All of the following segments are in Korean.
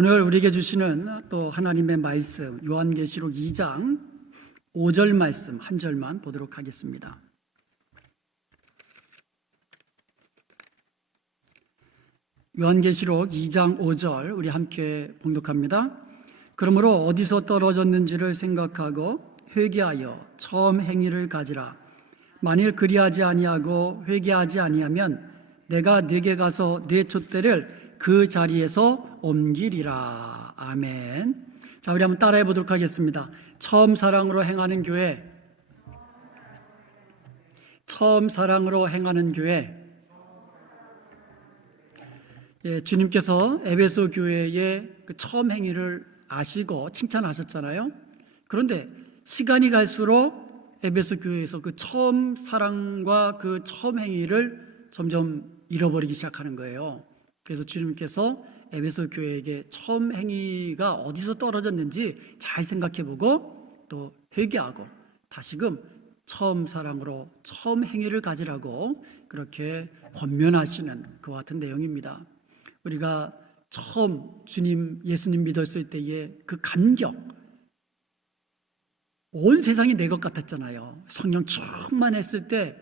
오늘 우리에게 주시는 또 하나님의 말씀, 요한계시록 2장 5절 말씀 한 절만 보도록 하겠습니다. 요한계시록 2장 5절 우리 함께 봉독합니다. 그러므로 어디서 떨어졌는지를 생각하고 회개하여 처음 행위를 가지라. 만일 그리하지 아니하고 회개하지 아니하면 내가 네게 가서 네 촛대를 그 자리에서 옮기리라. 아멘. 자, 우리 한번 따라해 보도록 하겠습니다. 처음 사랑으로 행하는 교회, 처음 사랑으로 행하는 교회. 예, 주님께서 에베소 교회의 그 처음 행위를 아시고 칭찬하셨잖아요. 그런데 시간이 갈수록 에베소 교회에서 그 처음 사랑과 그 처음 행위를 점점 잃어버리기 시작하는 거예요. 그래서 주님께서 에베소 교회에게 처음 행위가 어디서 떨어졌는지 잘 생각해보고 또 회개하고 다시금 처음 사랑으로 처음 행위를 가지라고 그렇게 권면하시는 그와 같은 내용입니다. 우리가 처음 주님 예수님 믿었을 때의 그 감격, 온 세상이 내 것 같았잖아요. 성령 충만했을 때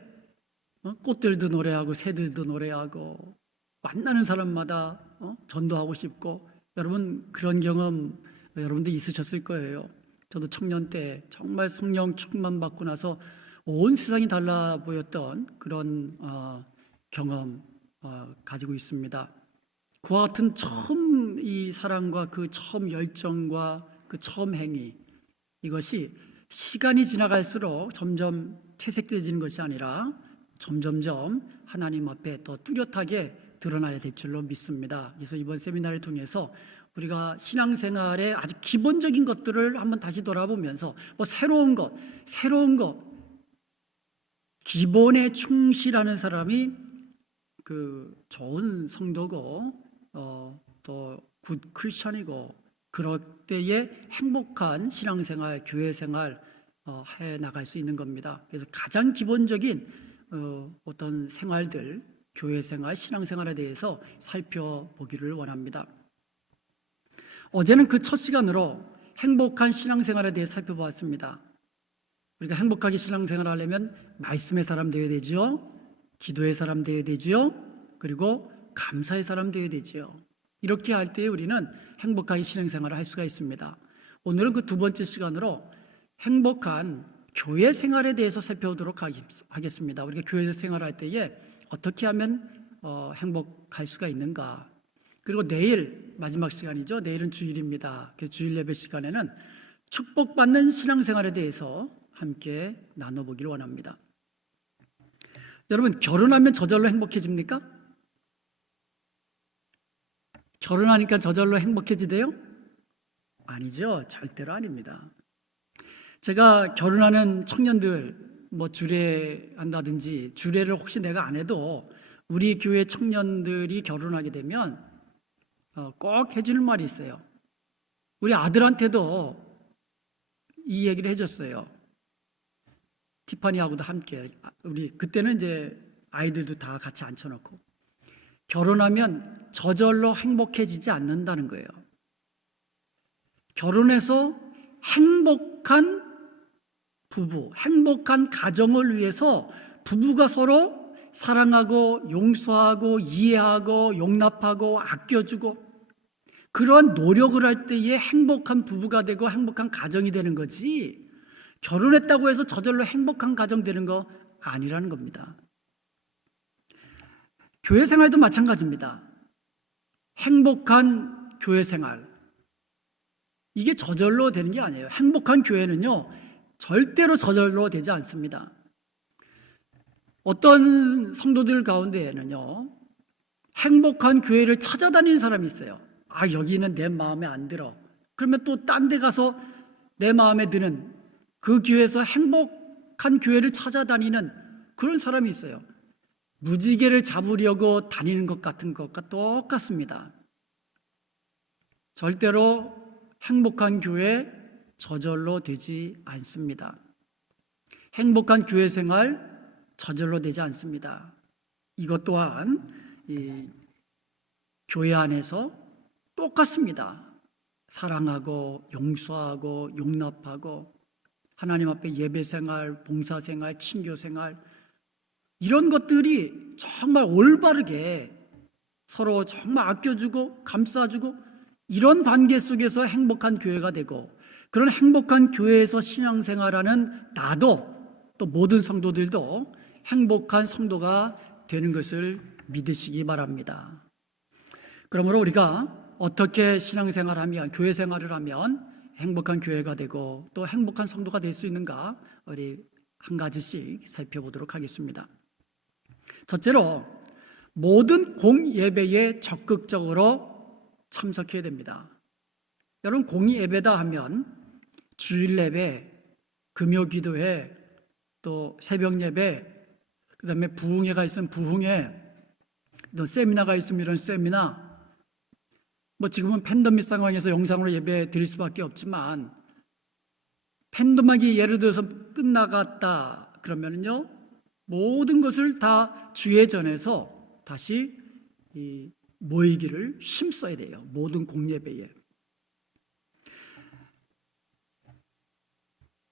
꽃들도 노래하고 새들도 노래하고 만나는 사람마다 전도하고 싶고, 여러분 그런 경험 여러분도 있으셨을 거예요. 저도 청년 때 정말 성령 충만 받고 나서 온 세상이 달라 보였던 그런 경험 가지고 있습니다. 그와 같은 처음 이 사랑과 그 처음 열정과 그 처음 행위, 이것이 시간이 지나갈수록 점점 퇴색되지는 것이 아니라 점점점 하나님 앞에 더 뚜렷하게 드러나야 될 줄로 믿습니다. 그래서 이번 세미나를 통해서 우리가 신앙생활의 아주 기본적인 것들을 한번 다시 돌아보면서 새로운 것 기본에 충실하는 사람이 그 좋은 성도고 또 굿 크리스천이고, 그럴 때에 행복한 신앙생활, 교회생활 해 나갈 수 있는 겁니다. 그래서 가장 기본적인 어떤 생활들, 교회생활, 신앙생활에 대해서 살펴보기를 원합니다. 어제는 그 첫 시간으로 행복한 신앙생활에 대해 살펴보았습니다. 우리가 행복하게 신앙생활을 하려면 말씀의 사람 되어야 되죠, 기도의 사람 되어야 되죠, 그리고 감사의 사람 되어야 되죠. 이렇게 할 때에 우리는 행복하게 신앙생활을 할 수가 있습니다. 오늘은 그 두 번째 시간으로 행복한 교회 생활에 대해서 살펴보도록 하겠습니다. 우리가 교회 생활할 때에 어떻게 하면 행복할 수가 있는가. 그리고 내일 마지막 시간이죠. 내일은 주일입니다. 그래서 주일 예배 시간에는 축복받는 신앙생활에 대해서 함께 나눠보기를 원합니다. 여러분, 결혼하면 저절로 행복해집니까? 결혼하니까 저절로 행복해지대요? 아니죠. 절대로 아닙니다. 제가 결혼하는 청년들 주례한다든지, 주례를 혹시 내가 안 해도 우리 교회 청년들이 결혼하게 되면 꼭 해주는 말이 있어요. 우리 아들한테도 이 얘기를 해줬어요. 티파니하고도 함께, 우리 그때는 이제 아이들도 다 같이 앉혀놓고, 결혼하면 저절로 행복해지지 않는다는 거예요. 결혼해서 행복한 부부, 행복한 가정을 위해서 부부가 서로 사랑하고 용서하고 이해하고 용납하고 아껴주고, 그런 노력을 할 때에 행복한 부부가 되고 행복한 가정이 되는 거지, 결혼했다고 해서 저절로 행복한 가정 되는 거 아니라는 겁니다. 교회 생활도 마찬가지입니다. 행복한 교회 생활, 이게 저절로 되는 게 아니에요. 행복한 교회는요, 절대로 저절로 되지 않습니다. 어떤 성도들 가운데에는요, 행복한 교회를 찾아다니는 사람이 있어요. 여기는 내 마음에 안 들어. 그러면 또 딴 데 가서 내 마음에 드는 그 교회에서 행복한 교회를 찾아다니는 그런 사람이 있어요. 무지개를 잡으려고 다니는 것 같은 것과 똑같습니다. 절대로 행복한 교회 저절로 되지 않습니다. 행복한 교회 생활 저절로 되지 않습니다. 이것 또한 이 교회 안에서 똑같습니다. 사랑하고 용서하고 용납하고 하나님 앞에 예배생활, 봉사생활, 친교생활 이런 것들이 정말 올바르게 서로 정말 아껴주고 감싸주고 이런 관계 속에서 행복한 교회가 되고 그런 행복한 교회에서 신앙생활하는 나도 또 모든 성도들도 행복한 성도가 되는 것을 믿으시기 바랍니다. 그러므로 우리가 어떻게 신앙생활하면 교회 생활을 하면 행복한 교회가 되고 또 행복한 성도가 될 수 있는가 우리 한 가지씩 살펴보도록 하겠습니다. 첫째로 모든 공예배에 적극적으로 참석해야 됩니다. 여러분 공예배다 하면 주일 예배, 금요 기도회, 또 새벽 예배, 그 다음에 부흥회가 있으면 부흥회, 또 세미나가 있으면 이런 세미나, 지금은 팬데믹 상황에서 영상으로 예배 드릴 수밖에 없지만 팬데믹이 예를 들어서 끝나갔다 그러면요 모든 것을 다 주의 전에서 다시 모이기를 힘써야 돼요. 모든 공예배에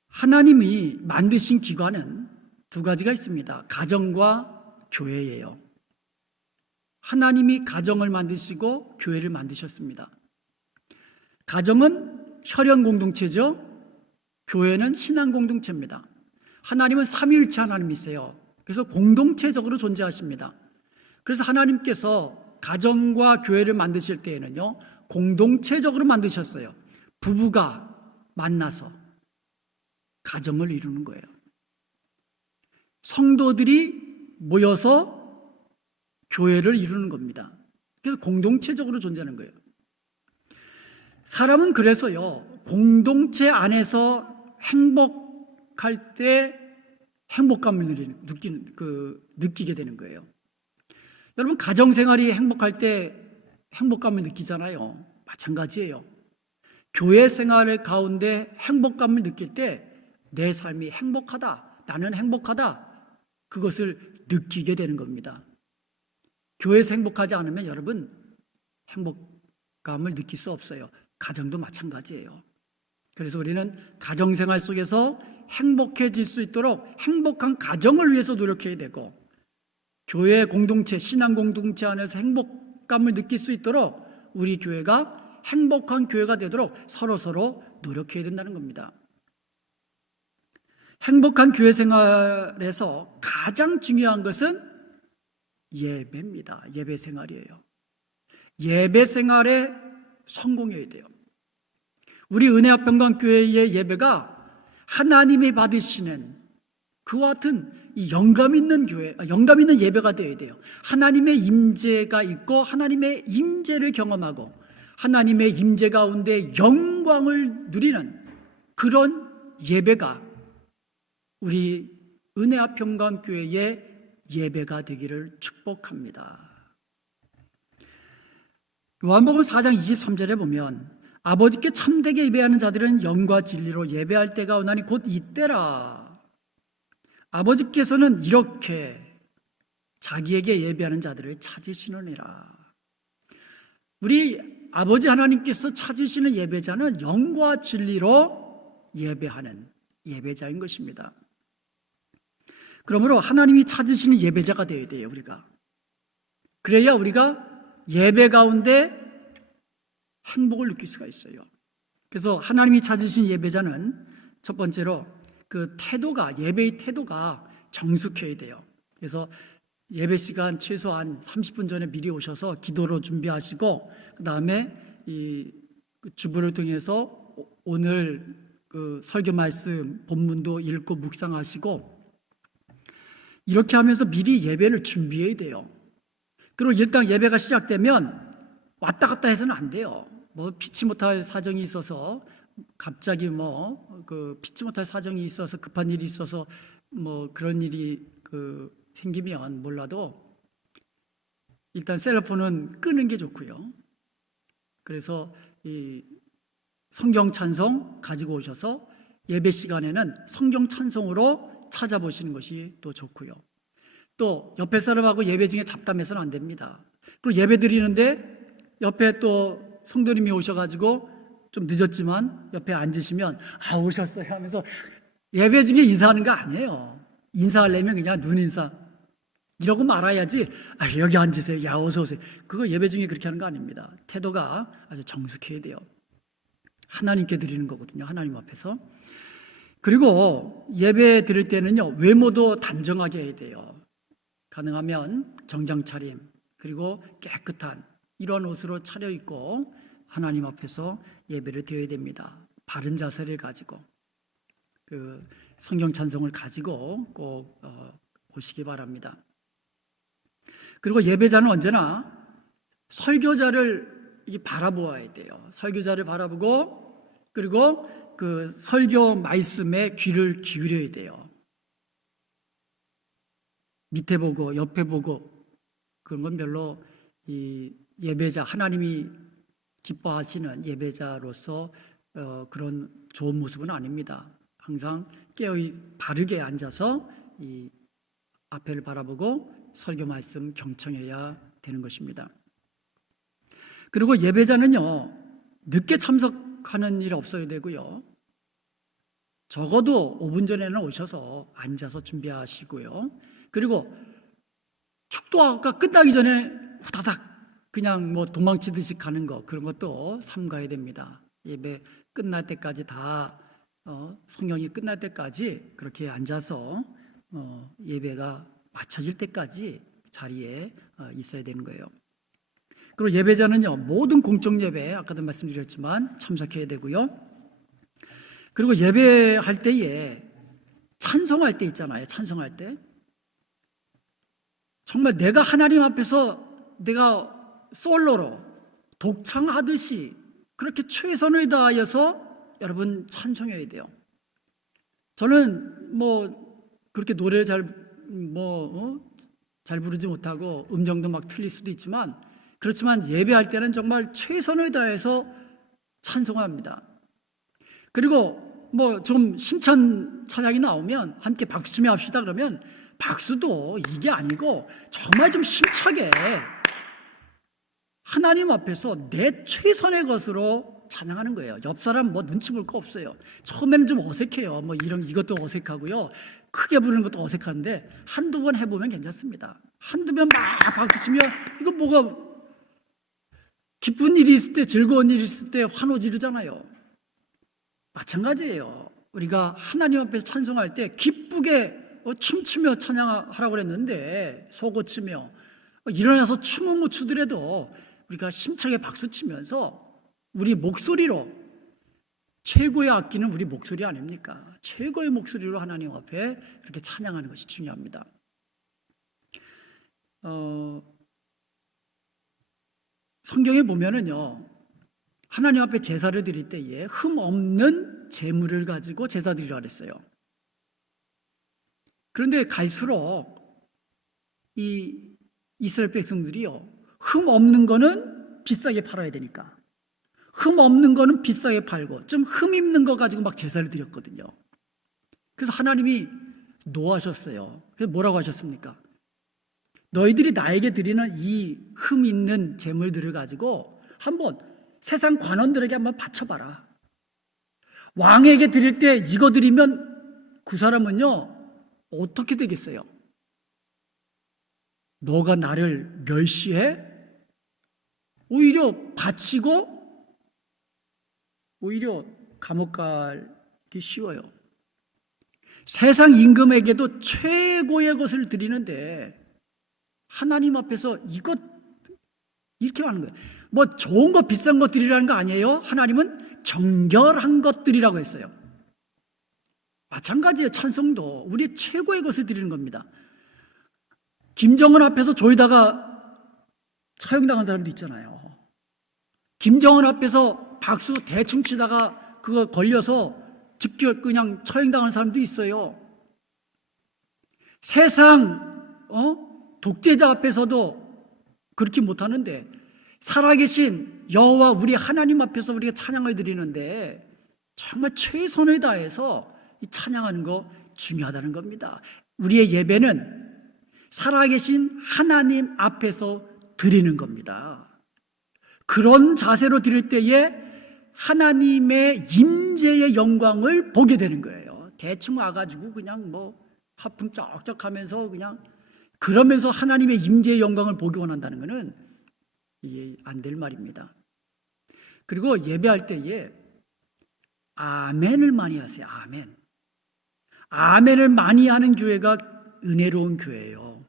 하나님이 만드신 기관은 두 가지가 있습니다. 가정과 교회예요. 하나님이 가정을 만드시고 교회를 만드셨습니다. 가정은 혈연 공동체죠. 교회는 신앙 공동체입니다. 하나님은 삼위일체 하나님이세요. 그래서 공동체적으로 존재하십니다. 그래서 하나님께서 가정과 교회를 만드실 때에는요 공동체적으로 만드셨어요. 부부가 만나서 가정을 이루는 거예요. 성도들이 모여서 교회를 이루는 겁니다. 그래서 공동체적으로 존재하는 거예요. 사람은 그래서요 공동체 안에서 행복할 때 행복감을 느끼게 되는 거예요. 여러분 가정생활이 행복할 때 행복감을 느끼잖아요. 마찬가지예요. 교회 생활 가운데 행복감을 느낄 때 내 삶이 행복하다, 나는 행복하다, 그것을 느끼게 되는 겁니다. 교회에서 행복하지 않으면 여러분 행복감을 느낄 수 없어요. 가정도 마찬가지예요. 그래서 우리는 가정생활 속에서 행복해질 수 있도록 행복한 가정을 위해서 노력해야 되고 교회 공동체, 신앙 공동체 안에서 행복감을 느낄 수 있도록 우리 교회가 행복한 교회가 되도록 서로 노력해야 된다는 겁니다. 행복한 교회 생활에서 가장 중요한 것은 예배입니다. 예배 생활이에요. 예배 생활에 성공해야 돼요. 우리 은혜합평강교회의 예배가 하나님이 받으시는 그와 같은 이 영감 있는 예배가 되어야 돼요. 하나님의 임재가 있고 하나님의 임재를 경험하고 하나님의 임재 가운데 영광을 누리는 그런 예배가 우리 은혜합평강교회의 예배가 되기를 축복합니다. 요한복음 4장 23절에 보면 아버지께 참되게 예배하는 자들은 영과 진리로 예배할 때가 오나니 곧 이때라. 아버지께서는 이렇게 자기에게 예배하는 자들을 찾으시느니라. 우리 아버지 하나님께서 찾으시는 예배자는 영과 진리로 예배하는 예배자인 것입니다. 그러므로 하나님이 찾으시는 예배자가 되어야 돼요. 우리가 그래야 우리가 예배 가운데 행복을 느낄 수가 있어요. 그래서 하나님이 찾으신 예배자는 첫 번째로 그 태도가, 예배의 태도가 정숙해야 돼요. 그래서 예배 시간 최소한 30분 전에 미리 오셔서 기도로 준비하시고 그 다음에 이 주보를 통해서 오늘 그 설교 말씀 본문도 읽고 묵상하시고 이렇게 하면서 미리 예배를 준비해야 돼요. 그리고 일단 예배가 시작되면 왔다 갔다 해서는 안 돼요. 피치 못할 사정이 있어서 갑자기 피치 못할 사정이 있어서 급한 일이 있어서 그런 일이 생기면 몰라도 일단 셀러폰은 끄는 게 좋고요. 그래서 이 성경 찬송 가지고 오셔서 예배 시간에는 성경 찬송으로 찾아보시는 것이 또 좋고요. 또 옆에 사람하고 예배 중에 잡담해서는 안 됩니다. 그리고 예배 드리는데 옆에 또 성도님이 오셔가지고 좀 늦었지만 옆에 앉으시면 아 오셨어요 하면서 예배 중에 인사하는 거 아니에요. 인사하려면 그냥 눈인사 이러고 말아야지. 아 여기 앉으세요. 야 어서 오세요. 그거 예배 중에 그렇게 하는 거 아닙니다. 태도가 아주 정숙해야 돼요. 하나님께 드리는 거거든요. 하나님 앞에서. 그리고 예배 드릴 때는요 외모도 단정하게 해야 돼요. 가능하면 정장 차림 그리고 깨끗한 이런 옷으로 차려입고 하나님 앞에서 예배를 드려야 됩니다. 바른 자세를 가지고 그 성경 찬송을 가지고 꼭 오시기 바랍니다. 그리고 예배자는 언제나 설교자를 바라보아야 돼요. 설교자를 바라보고 그리고 그 설교 말씀에 귀를 기울여야 돼요. 밑에 보고 옆에 보고 그런 건 별로 이 예배자 하나님이 기뻐하시는 예배자로서 그런 좋은 모습은 아닙니다. 항상 바르게 앉아서 이 앞에를 바라보고 설교 말씀 경청해야 되는 것입니다. 그리고 예배자는요 늦게 참석하는 일 없어야 되고요. 적어도 5분 전에는 오셔서 앉아서 준비하시고요. 그리고 축도가 끝나기 전에 후다닥 그냥 뭐 도망치듯이 가는 거 그런 것도 삼가야 됩니다. 예배 끝날 때까지 다 성경이 끝날 때까지 그렇게 앉아서 예배가 마쳐질 때까지 자리에 있어야 되는 거예요. 그리고 예배자는요 모든 공적 예배 아까도 말씀드렸지만 참석해야 되고요. 그리고 예배할 때에 찬송할 때 있잖아요. 찬송할 때 정말 내가 하나님 앞에서 내가 솔로로 독창하듯이 그렇게 최선을 다하여서 여러분 찬송해야 돼요. 저는 뭐 그렇게 노래를 잘 부르지 못하고 음정도 막 틀릴 수도 있지만 그렇지만 예배할 때는 정말 최선을 다해서 찬송합니다. 그리고 뭐 좀 심찬 찬양이 나오면 함께 박수치며 합시다 그러면 박수도 이게 아니고 정말 좀 힘차게 하나님 앞에서 내 최선의 것으로 찬양하는 거예요. 옆 사람 뭐 눈치 볼 거 없어요. 처음에는 좀 어색해요. 뭐 이것도 어색하고요. 크게 부르는 것도 어색한데 한두 번 해보면 괜찮습니다. 한두 번 막 박수치면 이거 뭐가 기쁜 일이 있을 때 즐거운 일이 있을 때 환호 지르잖아요. 마찬가지예요. 우리가 하나님 앞에서 찬송할 때 기쁘게 춤추며 찬양하라고 그랬는데 속옷치며 일어나서 춤은 못 추더라도 우리가 심차게 박수치면서 우리 목소리로 최고의 악기는 우리 목소리 아닙니까? 최고의 목소리로 하나님 앞에 그렇게 찬양하는 것이 중요합니다. 성경에 보면은요 하나님 앞에 제사를 드릴 때에 흠 없는 제물을 가지고 제사 드리라 그랬어요. 그런데 갈수록 이 이스라엘 백성들이요 흠 없는 거는 비싸게 팔아야 되니까 흠 없는 거는 비싸게 팔고 좀 흠 있는 거 가지고 막 제사를 드렸거든요. 그래서 하나님이 노하셨어요. 그래서 뭐라고 하셨습니까? 너희들이 나에게 드리는 이 흠 있는 제물들을 가지고 한번 세상 관원들에게 한번 바쳐봐라. 왕에게 드릴 때 이거 드리면 그 사람은요 어떻게 되겠어요? 너가 나를 멸시해? 오히려 바치고 오히려 감옥 가기 쉬워요. 세상 임금에게도 최고의 것을 드리는데 하나님 앞에서 이것 이렇게 하는 거예요. 뭐 좋은 거 비싼 것 드리라는 거 아니에요. 하나님은 정결한 것들이라고 했어요. 마찬가지예요. 찬송도 우리 최고의 것을 드리는 겁니다. 김정은 앞에서 조이다가 처형당한 사람도 있잖아요. 김정은 앞에서 박수 대충 치다가 그거 걸려서 즉결 그냥 처형당한 사람도 있어요. 세상 독재자 앞에서도 그렇게 못하는데 살아계신 여호와 우리 하나님 앞에서 우리가 찬양을 드리는데 정말 최선을 다해서 이 찬양하는 거 중요하다는 겁니다. 우리의 예배는 살아계신 하나님 앞에서 드리는 겁니다. 그런 자세로 드릴 때에 하나님의 임재의 영광을 보게 되는 거예요. 대충 와가지고 그냥 뭐 하품 쩍쩍 하면서 그냥 그러면서 하나님의 임재의 영광을 보기 원한다는 것은 이게 안 될 말입니다. 그리고 예배할 때에 아멘을 많이 하세요. 아멘. 아멘을 많이 하는 교회가 은혜로운 교회예요.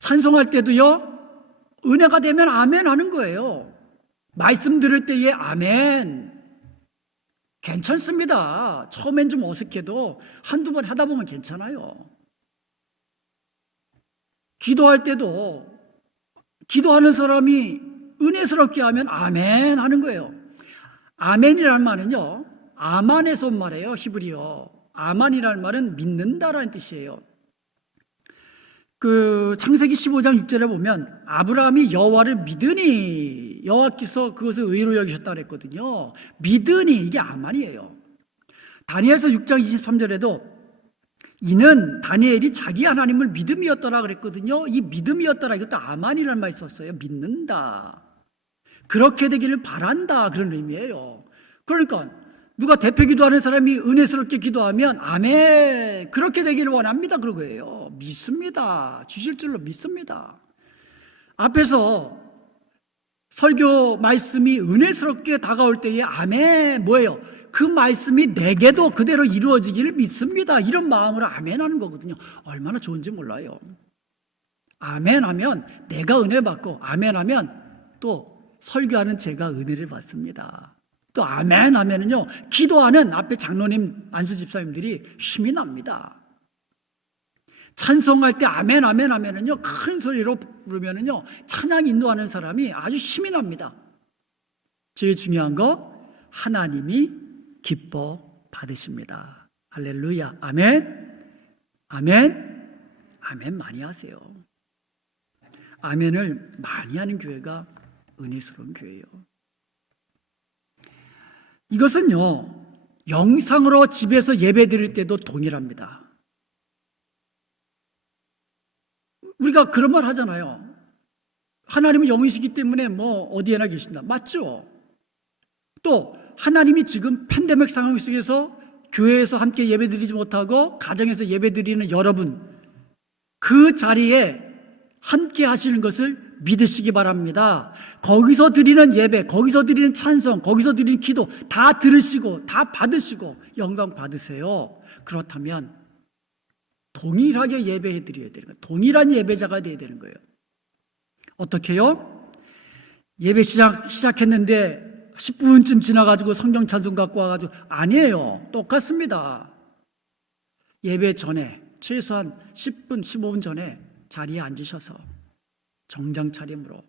찬송할 때도요, 은혜가 되면 아멘 하는 거예요. 말씀 들을 때에 아멘. 괜찮습니다. 처음엔 좀 어색해도 한두 번 하다 보면 괜찮아요. 기도할 때도 기도하는 사람이 은혜스럽게 하면 아멘 하는 거예요. 아멘이라는 말은요, 아만에서 온 말이에요. 히브리어. 아만이라는 말은 믿는다라는 뜻이에요. 그 창세기 15장 6절에 보면 아브라함이 여호와를 믿으니 여호와께서 그것을 의로 여기셨다 그랬거든요. 믿으니 이게 아만이에요. 다니엘서 6장 23절에도 이는 다니엘이 자기 하나님을 믿음이었더라 그랬거든요. 이 믿음이었더라 이것도 아만이라는 말이 있었어요. 믿는다. 그렇게 되기를 바란다 그런 의미예요. 그러니까 누가 대표 기도하는 사람이 은혜스럽게 기도하면 아멘 그렇게 되기를 원합니다 그런 거예요. 믿습니다. 주실 줄로 믿습니다. 앞에서 설교 말씀이 은혜스럽게 다가올 때에 아멘 뭐예요? 그 말씀이 내게도 그대로 이루어지기를 믿습니다. 이런 마음으로 아멘 하는 거거든요. 얼마나 좋은지 몰라요. 아멘 하면 내가 은혜 받고 아멘 하면 또 설교하는 제가 은혜를 받습니다. 또 아멘 하면은요, 기도하는 앞에 장로님, 안수 집사님들이 힘이 납니다. 찬송할 때 아멘 아멘 하면은요, 큰 소리로 부르면은요, 찬양 인도하는 사람이 아주 힘이 납니다. 제일 중요한 거 하나님이 기뻐 받으십니다. 할렐루야. 아멘. 아멘. 아멘 많이 하세요. 아멘을 많이 하는 교회가 은혜스러운 교회예요. 이것은요, 영상으로 집에서 예배 드릴 때도 동일합니다. 우리가 그런 말 하잖아요. 하나님은 영이시기 때문에 뭐 어디에나 계신다. 맞죠? 또 하나님이 지금 팬데믹 상황 속에서 교회에서 함께 예배 드리지 못하고 가정에서 예배 드리는 여러분, 그 자리에 함께 하시는 것을 믿으시기 바랍니다. 거기서 드리는 예배, 거기서 드리는 찬송, 거기서 드리는 기도 다 들으시고 다 받으시고 영광 받으세요. 그렇다면 동일하게 예배해 드려야 되는 거예요. 동일한 예배자가 되어야 되는 거예요. 어떻게 해요? 예배 시작했는데 10분쯤 지나가지고 성경 찬송 갖고 와가지고 아니에요. 똑같습니다. 예배 전에 최소한 10분, 15분 전에 자리에 앉으셔서 정장 차림으로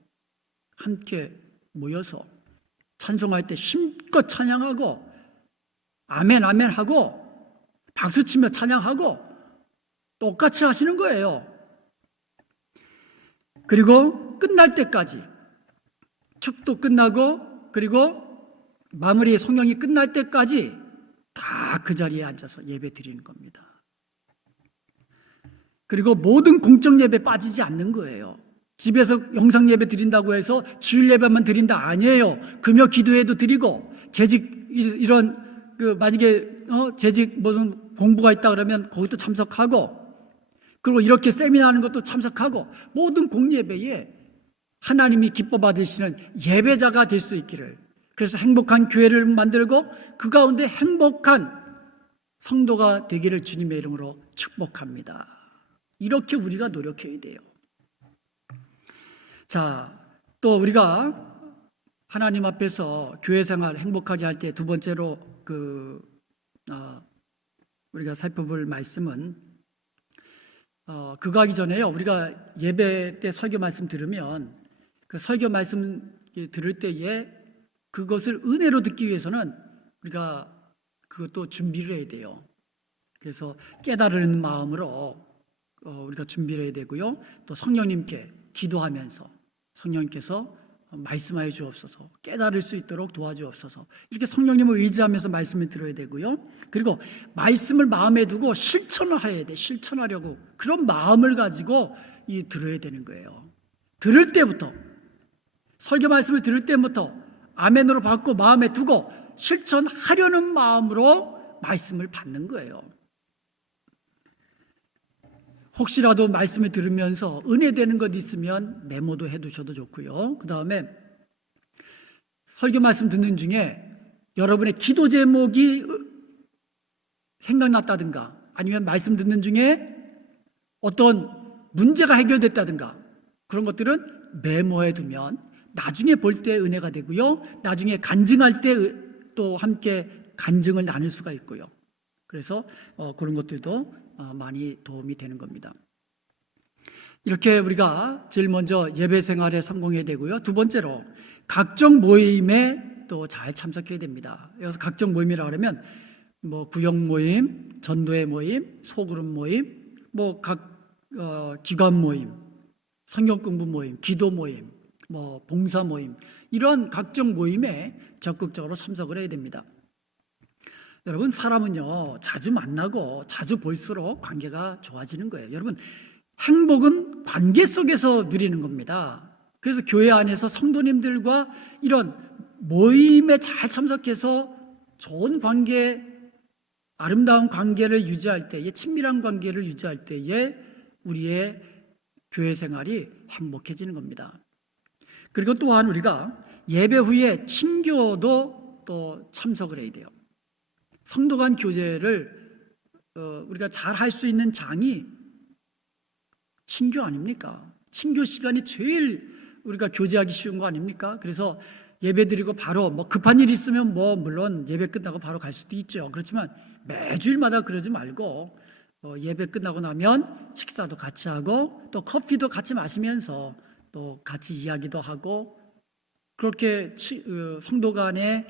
함께 모여서 찬송할 때 힘껏 찬양하고 아멘 아멘 하고 박수치며 찬양하고 똑같이 하시는 거예요. 그리고 끝날 때까지 축도 끝나고 그리고 마무리 성경이 끝날 때까지 다 그 자리에 앉아서 예배 드리는 겁니다. 그리고 모든 공적 예배 빠지지 않는 거예요. 집에서 영상 예배 드린다고 해서 주일 예배만 드린다 아니에요. 금요 기도회도 드리고 재직 이런 그 만약에 재직 무슨 공부가 있다 그러면 거기도 참석하고 그리고 이렇게 세미나 하는 것도 참석하고 모든 공예배에 하나님이 기뻐 받으시는 예배자가 될 수 있기를, 그래서 행복한 교회를 만들고 그 가운데 행복한 성도가 되기를 주님의 이름으로 축복합니다. 이렇게 우리가 노력해야 돼요. 자, 또 우리가 하나님 앞에서 교회 생활 행복하게 할 때 두 번째로 우리가 살펴볼 말씀은 그거 하기 전에요. 우리가 예배 때 설교 말씀 들으면 그 설교 말씀 들을 때에 그것을 은혜로 듣기 위해서는 우리가 그것도 준비를 해야 돼요. 그래서 깨달은 마음으로 우리가 준비를 해야 되고요. 또 성령님께 기도하면서 성령께서 말씀하여 주옵소서, 깨달을 수 있도록 도와주옵소서, 이렇게 성령님을 의지하면서 말씀을 들어야 되고요. 그리고 말씀을 마음에 두고 실천을 해야 돼. 실천하려고 그런 마음을 가지고 들어야 되는 거예요. 들을 때부터, 설교 말씀을 들을 때부터 아멘으로 받고 마음에 두고 실천하려는 마음으로 말씀을 받는 거예요. 혹시라도 말씀을 들으면서 은혜되는 것 있으면 메모도 해두셔도 좋고요. 그 다음에 설교 말씀 듣는 중에 여러분의 기도 제목이 생각났다든가 아니면 말씀 듣는 중에 어떤 문제가 해결됐다든가 그런 것들은 메모해 두면 나중에 볼 때 은혜가 되고요. 나중에 간증할 때 또 함께 간증을 나눌 수가 있고요. 그래서 그런 것들도 많이 도움이 되는 겁니다. 이렇게 우리가 제일 먼저 예배 생활에 성공해야 되고요. 두 번째로 각종 모임에 또 잘 참석해야 됩니다. 여기서 각종 모임이라고 하면 구역 모임, 전도회 모임, 소그룹 모임, 각 기관 모임, 성경 공부 모임, 기도 모임, 봉사 모임 이런 각종 모임에 적극적으로 참석을 해야 됩니다. 여러분 사람은요 자주 만나고 자주 볼수록 관계가 좋아지는 거예요. 여러분 행복은 관계 속에서 누리는 겁니다. 그래서 교회 안에서 성도님들과 이런 모임에 잘 참석해서 좋은 관계, 아름다운 관계를 유지할 때에, 친밀한 관계를 유지할 때에 우리의 교회 생활이 행복해지는 겁니다. 그리고 또한 우리가 예배 후에 친교도 또 참석을 해야 돼요. 성도 간 교제를 우리가 잘 할 수 있는 장이 친교 아닙니까? 친교 시간이 제일 우리가 교제하기 쉬운 거 아닙니까? 그래서 예배 드리고 바로 급한 일 있으면 물론 예배 끝나고 바로 갈 수도 있죠. 그렇지만 매주일마다 그러지 말고 예배 끝나고 나면 식사도 같이 하고 또 커피도 같이 마시면서 또 같이 이야기도 하고 그렇게 성도 간의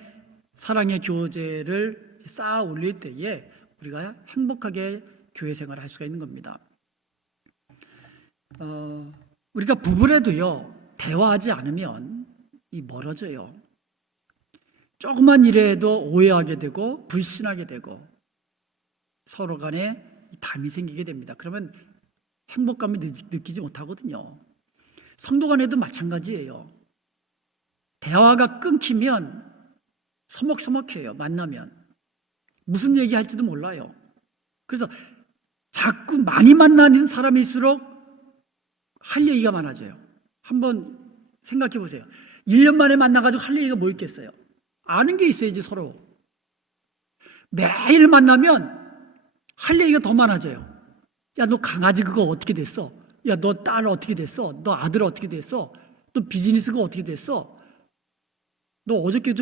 사랑의 교제를 쌓아 올릴 때에 우리가 행복하게 교회 생활을 할 수가 있는 겁니다. 우리가 부부래도요 대화하지 않으면 멀어져요. 조그만 일에도 오해하게 되고 불신하게 되고 서로 간에 담이 생기게 됩니다. 그러면 행복감을 느끼지 못하거든요. 성도 간에도 마찬가지예요. 대화가 끊기면 서먹서먹해요. 만나면 무슨 얘기할지도 몰라요. 그래서 자꾸 많이 만나는 사람일수록 할 얘기가 많아져요. 한번 생각해 보세요. 1년 만에 만나가지고 할 얘기가 뭐 있겠어요? 아는 게 있어야지 서로. 매일 만나면 할 얘기가 더 많아져요. 야, 너 강아지 그거 어떻게 됐어? 야, 너 딸 어떻게 됐어? 너 아들 어떻게 됐어? 너 비즈니스가 어떻게 됐어? 너 어저께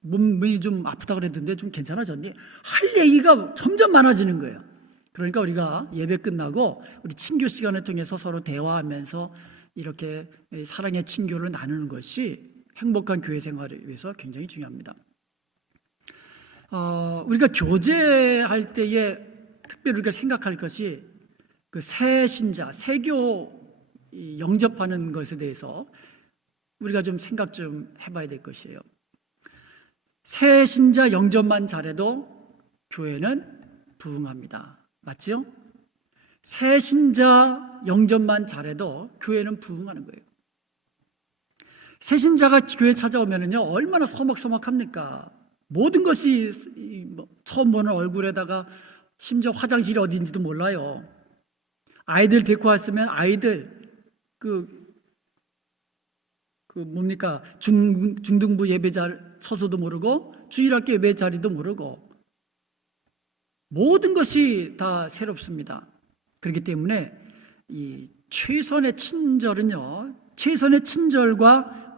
몸이 좀 아프다 그랬는데 좀 괜찮아졌니? 할 얘기가 점점 많아지는 거예요. 그러니까 우리가 예배 끝나고 우리 친교 시간을 통해서 서로 대화하면서 이렇게 사랑의 친교를 나누는 것이 행복한 교회 생활을 위해서 굉장히 중요합니다. 우리가 교제할 때에 특별히 우리가 생각할 것이 그 새 신자, 새교 영접하는 것에 대해서 우리가 좀 생각 좀 해봐야 될 것이에요. 새 신자 영접만 잘해도 교회는 부흥합니다. 맞죠? 새 신자 영접만 잘해도 교회는 부흥하는 거예요. 새 신자가 교회 찾아오면은요 얼마나 서먹서먹합니까? 모든 것이 처음 보는 얼굴에다가 심지어 화장실이 어딘지도 몰라요. 아이들 데리고 왔으면 아이들 중등부 예배 처소도 모르고 주일학교 예배 자리도 모르고 모든 것이 다 새롭습니다. 그렇기 때문에 이 최선의 친절과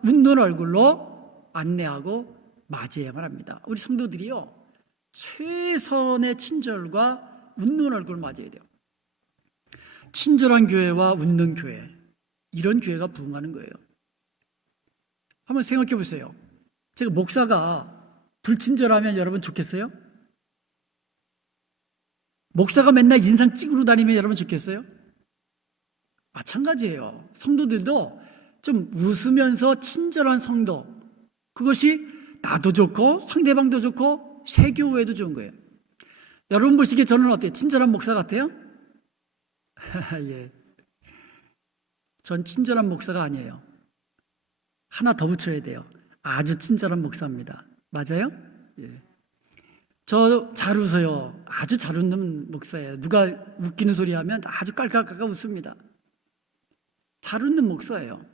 웃는 얼굴로 안내하고 맞이해야만 합니다. 우리 성도들이요 최선의 친절과 웃는 얼굴을 맞이해야 돼요. 친절한 교회와 웃는 교회, 이런 교회가 부흥하는 거예요. 한번 생각해 보세요. 제가 목사가 불친절하면 여러분 좋겠어요? 목사가 맨날 인상 찌그러 다니면 여러분 좋겠어요? 마찬가지예요. 성도들도 좀 웃으면서 친절한 성도, 그것이 나도 좋고 상대방도 좋고 새 교회도 좋은 거예요. 여러분 보시기에 저는 어때요? 친절한 목사 같아요? 예. 전 친절한 목사가 아니에요. 하나 더 붙여야 돼요. 아주 친절한 목사입니다. 맞아요? 예. 저 잘 웃어요. 아주 잘 웃는 목사예요. 누가 웃기는 소리 하면 아주 깔깔깔깔 웃습니다. 잘 웃는 목사예요.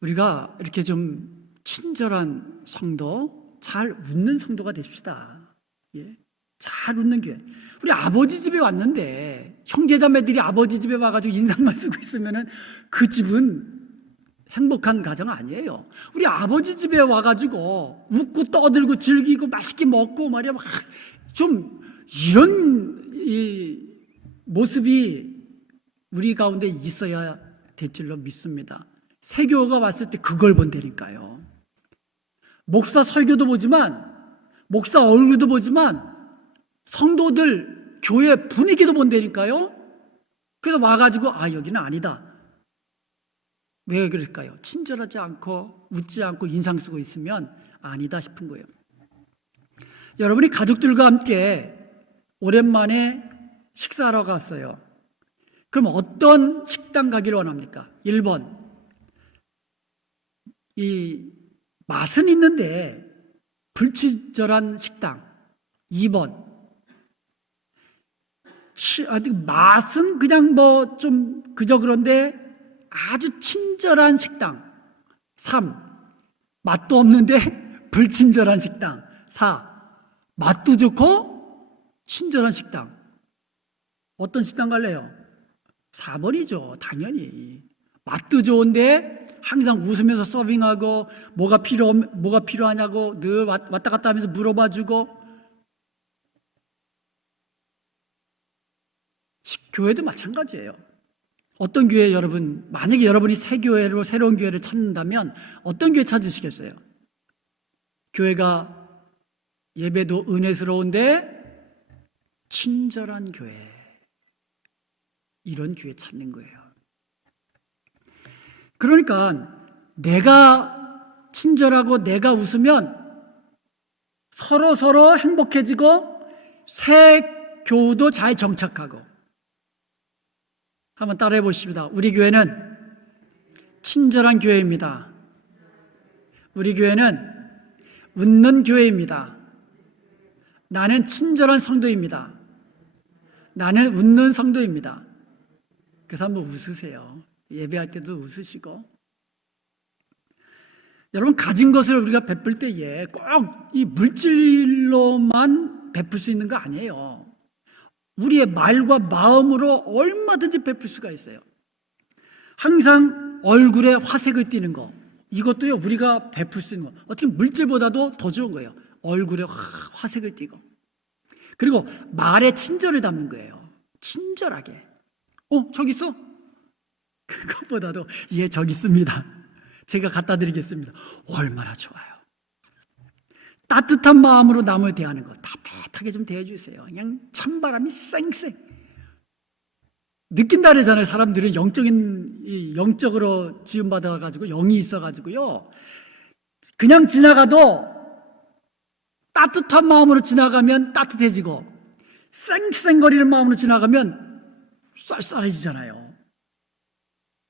우리가 이렇게 좀 친절한 성도, 잘 웃는 성도가 됩시다. 예? 잘 웃는 교회. 우리 아버지 집에 왔는데 형제자매들이 아버지 집에 와가지고 인상만 쓰고 있으면은 그 집은 행복한 가정 아니에요. 우리 아버지 집에 와가지고 웃고 떠들고 즐기고 맛있게 먹고 말이야, 막 좀 이런 이 모습이 우리 가운데 있어야 될 줄로 믿습니다. 세교가 왔을 때 그걸 본다니까요. 목사 설교도 보지만, 목사 얼굴도 보지만, 성도들 교회 분위기도 본다니까요. 그래서 와가지고 여기는 아니다. 왜 그럴까요? 친절하지 않고 웃지 않고 인상 쓰고 있으면 아니다 싶은 거예요. 여러분이 가족들과 함께 오랜만에 식사하러 갔어요. 그럼 어떤 식당 가기를 원합니까? 1번, 이 맛은 있는데 불친절한 식당. 2번, 맛은 그냥 뭐 좀 그저 그런데 아주 친절한 식당. 3. 맛도 없는데 불친절한 식당. 4. 맛도 좋고 친절한 식당. 어떤 식당 갈래요? 4번이죠. 당연히. 맛도 좋은데 항상 웃으면서 서빙하고 뭐가 필요하냐고 늘 왔다 갔다 하면서 물어봐주고. 교회도 마찬가지예요. 어떤 교회 여러분, 만약에 여러분이 새 교회로 새로운 교회를 찾는다면 어떤 교회 찾으시겠어요? 교회가 예배도 은혜스러운데 친절한 교회, 이런 교회 찾는 거예요. 그러니까 내가 친절하고 내가 웃으면 서로 행복해지고 새 교우도 잘 정착하고. 한번 따라해 보십시다. 우리 교회는 친절한 교회입니다. 우리 교회는 웃는 교회입니다. 나는 친절한 성도입니다. 나는 웃는 성도입니다. 그래서 한번 웃으세요. 예배할 때도 웃으시고. 여러분, 가진 것을 우리가 베풀 때에 꼭 이 물질로만 베풀 수 있는 거 아니에요. 우리의 말과 마음으로 얼마든지 베풀 수가 있어요. 항상 얼굴에 화색을 띠는 거, 이것도요 우리가 베풀 수 있는 거. 어떻게 물질보다도 더 좋은 거예요. 얼굴에 화색을 띠고, 그리고 말에 친절을 담는 거예요. 친절하게. 저기 있어? 그것보다도 저기 있습니다. 제가 갖다 드리겠습니다. 얼마나 좋아요. 따뜻한 마음으로 남을 대하는 거, 따뜻하게 좀 대해주세요. 그냥 찬바람이 쌩쌩 느낀다 그러잖아요. 사람들은 영적으로 지음받아가지고 영이 있어가지고요, 그냥 지나가도 따뜻한 마음으로 지나가면 따뜻해지고 쌩쌩거리는 마음으로 지나가면 쌀쌀해지잖아요.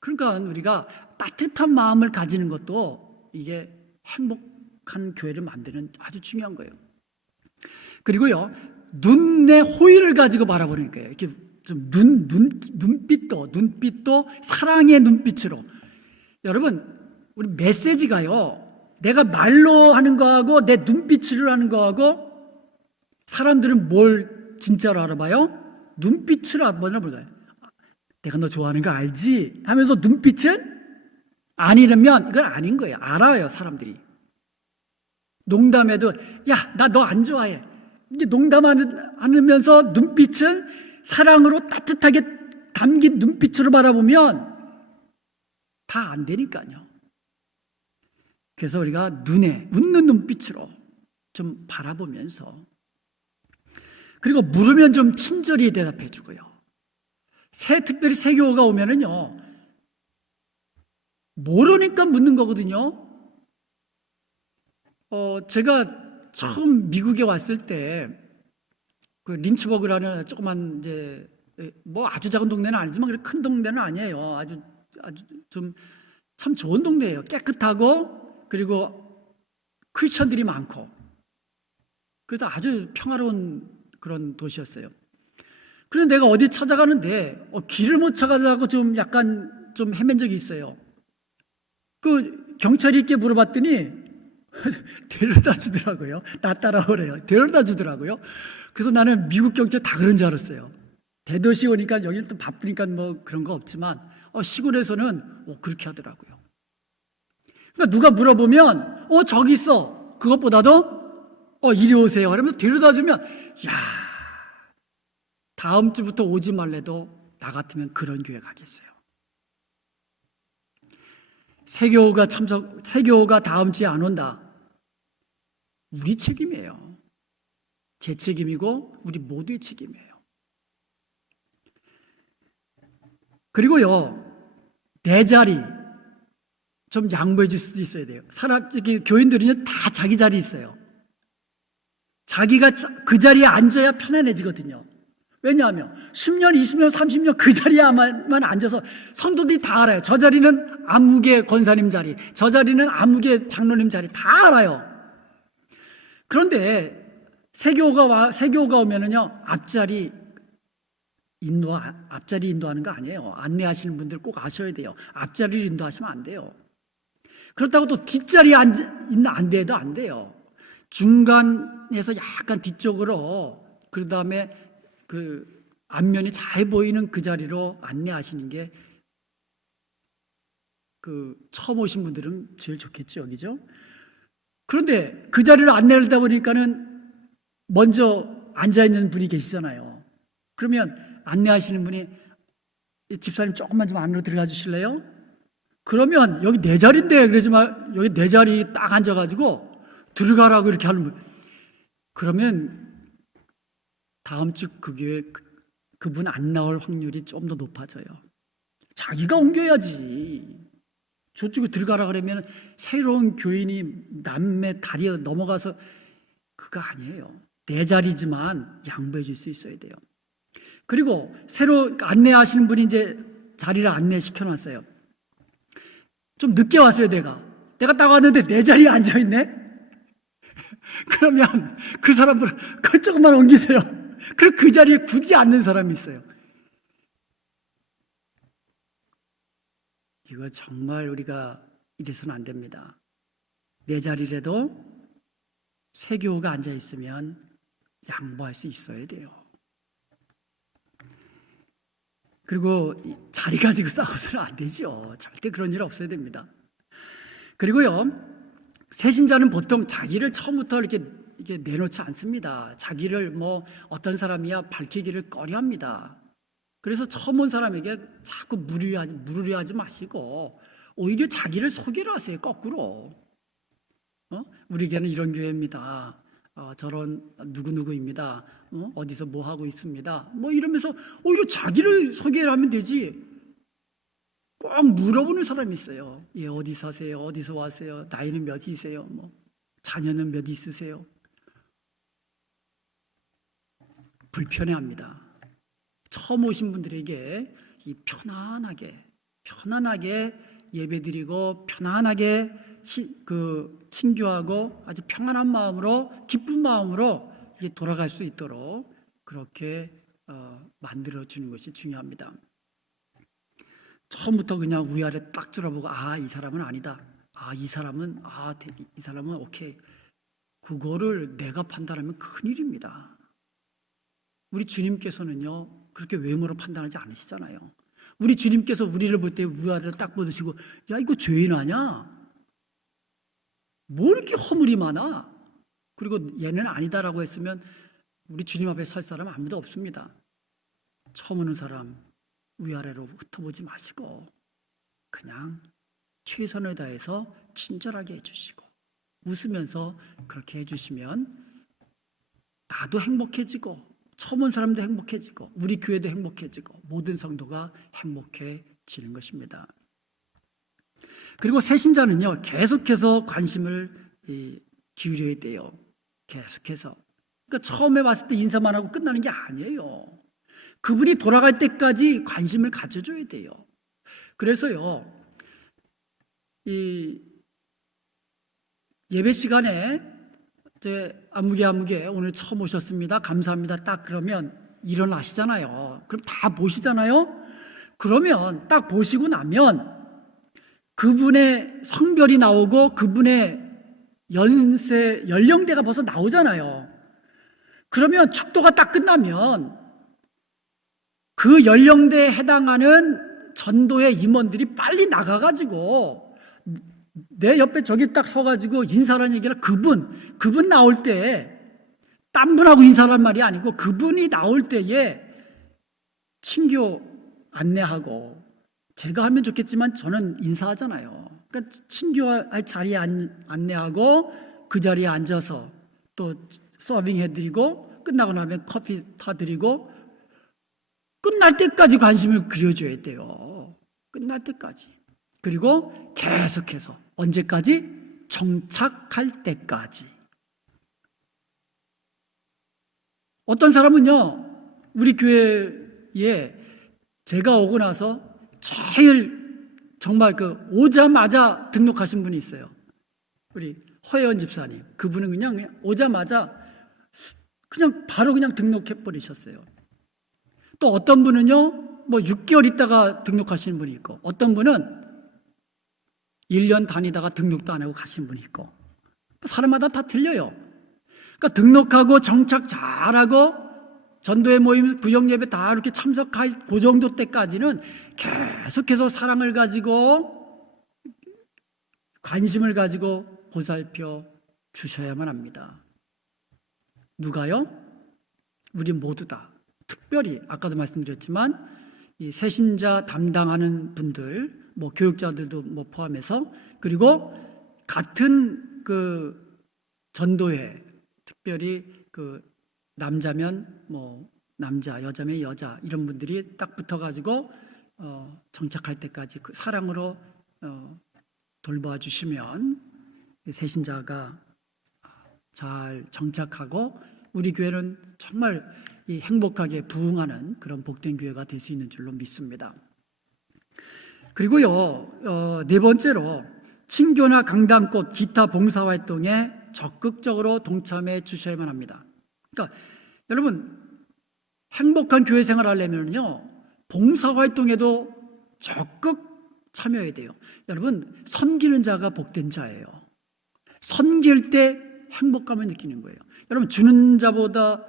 그러니까 우리가 따뜻한 마음을 가지는 것도 이게 행복한 교회를 만드는 아주 중요한 거예요. 그리고요, 눈의 호의를 가지고 바라보는 거예요. 이렇게 좀 눈빛도 사랑의 눈빛으로. 여러분, 우리 메시지가요, 내가 말로 하는 거하고 내 눈빛으로 하는 거하고, 사람들은 뭘 진짜로 알아봐요? 눈빛으로 한번 볼까요? 내가 너 좋아하는 거 알지? 하면서 눈빛은 아니라면 그건 아닌 거예요. 알아요, 사람들이. 농담해도 야, 나 너 안 좋아해. 이게 농담하면서 눈빛은 사랑으로 따뜻하게 담긴 눈빛으로 바라보면 다 안 되니까요. 그래서 우리가 눈에 웃는 눈빛으로 좀 바라보면서, 그리고 물으면 좀 친절히 대답해 주고요. 특별히 세교가 오면은요, 모르니까 묻는 거거든요. 제가 처음 미국에 왔을 때, 그 린츠버그라는 조그만 아주 작은 동네는 아니지만 큰 동네는 아니에요. 아주 좀 참 좋은 동네예요. 깨끗하고 그리고 크리스천들이 많고 그래서 아주 평화로운 그런 도시였어요. 그런데 내가 어디 찾아가는데 길을 못 찾아가고 좀 약간 좀 헤맨 적이 있어요. 그 경찰이 있게 물어봤더니 데려다 주더라고요. 나 따라오래요. 데려다 주더라고요. 그래서 나는 미국 경찰 다 그런 줄 알았어요. 대도시 오니까 여기는 또 바쁘니까 뭐 그런 거 없지만 시골에서는 그렇게 하더라고요. 그러니까 누가 물어보면 저기 있어. 그것보다도 이리 오세요. 그러면 데려다 주면 야, 다음 주부터 오지 말래도 나 같으면 그런 교회 가겠어요. 세교가 다음 주에 안 온다. 우리 책임이에요. 제 책임이고 우리 모두의 책임이에요. 그리고요, 내 자리 좀 양보해 줄 수도 있어야 돼요. 교인들은요 다 자기 자리 있어요. 자기가 그 자리에 앉아야 편안해지거든요. 왜냐하면 10년, 20년, 30년 그 자리에만 앉아서 성도들이 다 알아요. 저 자리는 안무개 권사님 자리, 저 자리는 안무개 장로님 자리 다 알아요. 그런데 세교가 오면은요 앞자리 인도하는 거 아니에요. 안내하시는 분들 꼭 아셔야 돼요. 앞자리를 인도하시면 안 돼요. 그렇다고 또 뒷자리에 안 돼요. 중간에서 약간 뒤쪽으로 그 다음에 그 앞면이 잘 보이는 그 자리로 안내하시는 게 그 처음 오신 분들은 제일 좋겠죠, 여기죠? 그런데 그 자리를 안내를 하다 보니까는 먼저 앉아있는 분이 계시잖아요. 그러면 안내하시는 분이 집사님 조금만 좀 안으로 들어가 주실래요? 그러면 여기 내 자리인데 그러지 마. 여기 내 자리 딱 앉아가지고 들어가라고 이렇게 하는 분. 그러면 다음 주 그 교회 그분 안 나올 확률이 좀 더 높아져요. 자기가 옮겨야지. 저쪽에 들어가라 그러면 새로운 교인이 남의 다리에 넘어가서 그거 아니에요. 내 자리지만 양보해 줄 수 있어야 돼요. 그리고 새로 안내하시는 분이 이제 자리를 안내시켜 놨어요. 좀 늦게 왔어요, 내가 딱 왔는데 내 자리에 앉아있네? 그러면 그 사람을 조금만 옮기세요. 그리고 그 자리에 굳이 앉는 사람이 있어요. 이거 정말 우리가 이래서는 안 됩니다. 내 자리라도 세교가 앉아있으면 양보할 수 있어야 돼요. 그리고 자리 가지고 싸워서는 안 되죠. 절대 그런 일 없어야 됩니다. 그리고요, 새신자는 보통 자기를 처음부터 이렇게 내놓지 않습니다. 자기를 어떤 사람이야 밝히기를 꺼려합니다. 그래서 처음 온 사람에게 자꾸 물으려 하지 마시고 오히려 자기를 소개를 하세요. 거꾸로. 우리 교회는 이런 교회입니다. 저런 누구누구입니다. 어디서 뭐 하고 있습니다. 이러면서 오히려 자기를 소개를 하면 되지. 꼭 물어보는 사람이 있어요. 예, 어디 사세요? 어디서 와세요? 나이는 몇이세요? 자녀는 몇 있으세요? 불편해합니다. 처음 오신 분들에게 편안하게 예배드리고 편안하게 친교하고 아주 평안한 마음으로 기쁜 마음으로 돌아갈 수 있도록 그렇게 만들어주는 것이 중요합니다. 처음부터 그냥 위아래 딱 들어보고 이 사람은 아니다. 이 사람은 오케이. 그거를 내가 판단하면 큰일입니다. 우리 주님께서는요 그렇게 외모로 판단하지 않으시잖아요. 우리 주님께서 우리를 볼 때 위아래를 딱 보시고 야 이거 죄인 아냐? 뭐 이렇게 허물이 많아? 그리고 얘는 아니다라고 했으면 우리 주님 앞에 설 사람 아무도 없습니다. 처음 오는 사람 위아래로 흩어보지 마시고 그냥 최선을 다해서 친절하게 해주시고 웃으면서 그렇게 해주시면 나도 행복해지고 처음 온 사람도 행복해지고 우리 교회도 행복해지고 모든 성도가 행복해지는 것입니다. 그리고 새신자는요 계속해서 관심을 기울여야 돼요. 계속해서. 그러니까 처음에 왔을 때 인사만 하고 끝나는 게 아니에요. 그분이 돌아갈 때까지 관심을 가져줘야 돼요. 그래서요 이 예배 시간에 아무개 오늘 처음 오셨습니다. 감사합니다. 딱 그러면 일어나시잖아요. 그럼 다 보시잖아요. 그러면 딱 보시고 나면 그분의 성별이 나오고 그분의 연령대가 벌써 나오잖아요. 그러면 축도가 딱 끝나면 그 연령대에 해당하는 전도의 임원들이 빨리 나가가지고 내 옆에 저기 딱 서가지고 인사라는 얘기를 그분 나올 때 딴 분하고 인사란 말이 아니고 그분이 나올 때에 친교 안내하고 제가 하면 좋겠지만 저는 인사하잖아요. 그러니까 친교할 자리에 안내하고 그 자리에 앉아서 또 서빙 해드리고 끝나고 나면 커피 타드리고 끝날 때까지 관심을 그려줘야 돼요. 끝날 때까지. 그리고 계속해서 언제까지? 정착할 때까지. 어떤 사람은요, 우리 교회에 제가 오고 나서 제일 정말 오자마자 등록하신 분이 있어요. 우리 허혜원 집사님. 그분은 그냥 오자마자 그냥 바로 그냥 등록해 버리셨어요. 또 어떤 분은요, 6개월 있다가 등록하시는 분이 있고, 어떤 분은 1년 다니다가 등록도 안 하고 가신 분이 있고, 사람마다 다 틀려요. 그러니까 등록하고 정착 잘하고 전도회 모임, 구역 예배 다 이렇게 참석할 그 정도 때까지는 계속해서 사랑을 가지고 관심을 가지고 보살펴 주셔야만 합니다. 누가요? 우리 모두 다. 특별히 아까도 말씀드렸지만 이 새신자 담당하는 분들, 교육자들도 포함해서, 그리고 같은 전도회, 특별히 남자면 남자, 여자면 여자, 이런 분들이 딱 붙어가지고 정착할 때까지 그 사랑으로 돌봐 주시면 새신자가 잘 정착하고 우리 교회는 정말 행복하게 부흥하는 그런 복된 교회가 될 수 있는 줄로 믿습니다. 그리고요, 네 번째로 친교나 강단꽃, 기타 봉사활동에 적극적으로 동참해 주셔야만 합니다. 그러니까 여러분, 행복한 교회 생활을 하려면요, 봉사활동에도 적극 참여해야 돼요. 여러분, 섬기는 자가 복된 자예요. 섬길 때 행복감을 느끼는 거예요. 여러분, 주는 자보다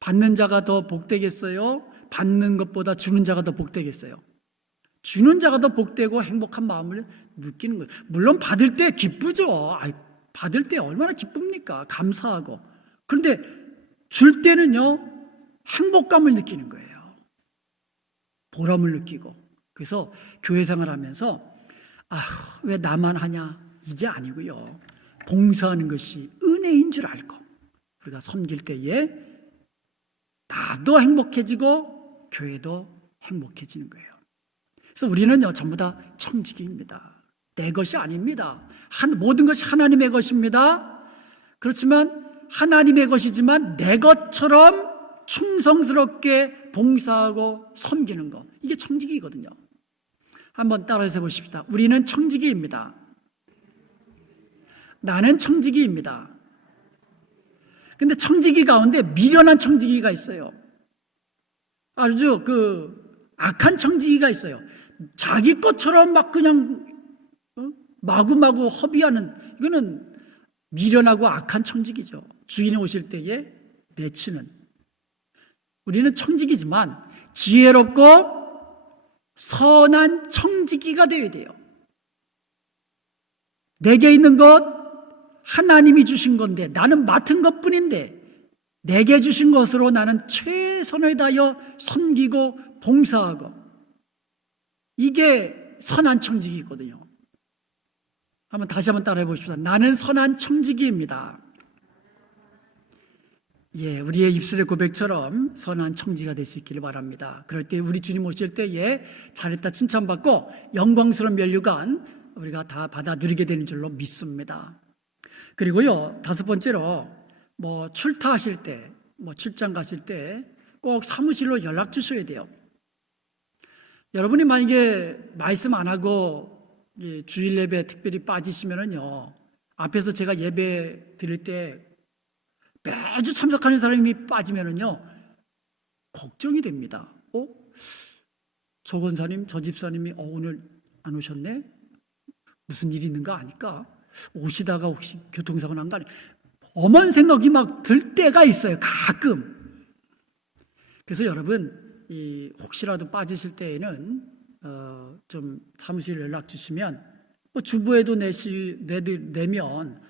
받는 자가 더 복되겠어요? 받는 것보다 주는 자가 더 복되겠어요? 주는 자가 더 복되고 행복한 마음을 느끼는 거예요. 물론 받을 때 기쁘죠. 받을 때 얼마나 기쁩니까? 감사하고. 그런데 줄 때는요, 행복감을 느끼는 거예요. 보람을 느끼고. 그래서 교회 생활하면서 왜 나만 하냐? 이게 아니고요. 봉사하는 것이 은혜인 줄 알고 우리가 섬길 때에 나도 행복해지고 교회도 행복해지는 거예요. 그래서 우리는요, 전부 다 청지기입니다. 내 것이 아닙니다. 모든 것이 하나님의 것입니다. 그렇지만 하나님의 것이지만 내 것처럼 충성스럽게 봉사하고 섬기는 것, 이게 청지기거든요. 한번 따라해서 보십시다. 우리는 청지기입니다. 나는 청지기입니다. 근데 청지기 가운데 미련한 청지기가 있어요. 아주 악한 청지기가 있어요. 자기 것처럼 막 그냥 마구마구 허비하는, 이거는 미련하고 악한 청지기죠. 주인이 오실 때에 내치는. 우리는 청지기지만 지혜롭고 선한 청지기가 되어야 돼요. 내게 있는 것 하나님이 주신 건데, 나는 맡은 것뿐인데 내게 주신 것으로 나는 최선을 다하여 섬기고 봉사하고, 이게 선한 청지기거든요. 다시 한번 따라해 보십시다. 나는 선한 청지기입니다. 우리의 입술의 고백처럼 선한 청지가 될 수 있기를 바랍니다. 그럴 때 우리 주님 오실 때에 잘했다 칭찬받고 영광스러운 면류관 우리가 다 받아 누리게 되는 줄로 믿습니다. 그리고요, 다섯 번째로 출타하실 때, 출장 가실 때 꼭 사무실로 연락 주셔야 돼요. 여러분이 만약에 말씀 안 하고 주일 예배 특별히 빠지시면은요, 앞에서 제가 예배 드릴 때 매주 참석하는 사람이 빠지면은요, 걱정이 됩니다. 저 권사님, 저 집사님이 오늘 안 오셨네? 무슨 일이 있는가 아니까? 오시다가 혹시 교통사고 난 거 아니야? 엄한 생각이 막 들 때가 있어요, 가끔. 그래서 여러분, 혹시라도 빠지실 때에는 좀 사무실 연락 주시면, 주보에도 내면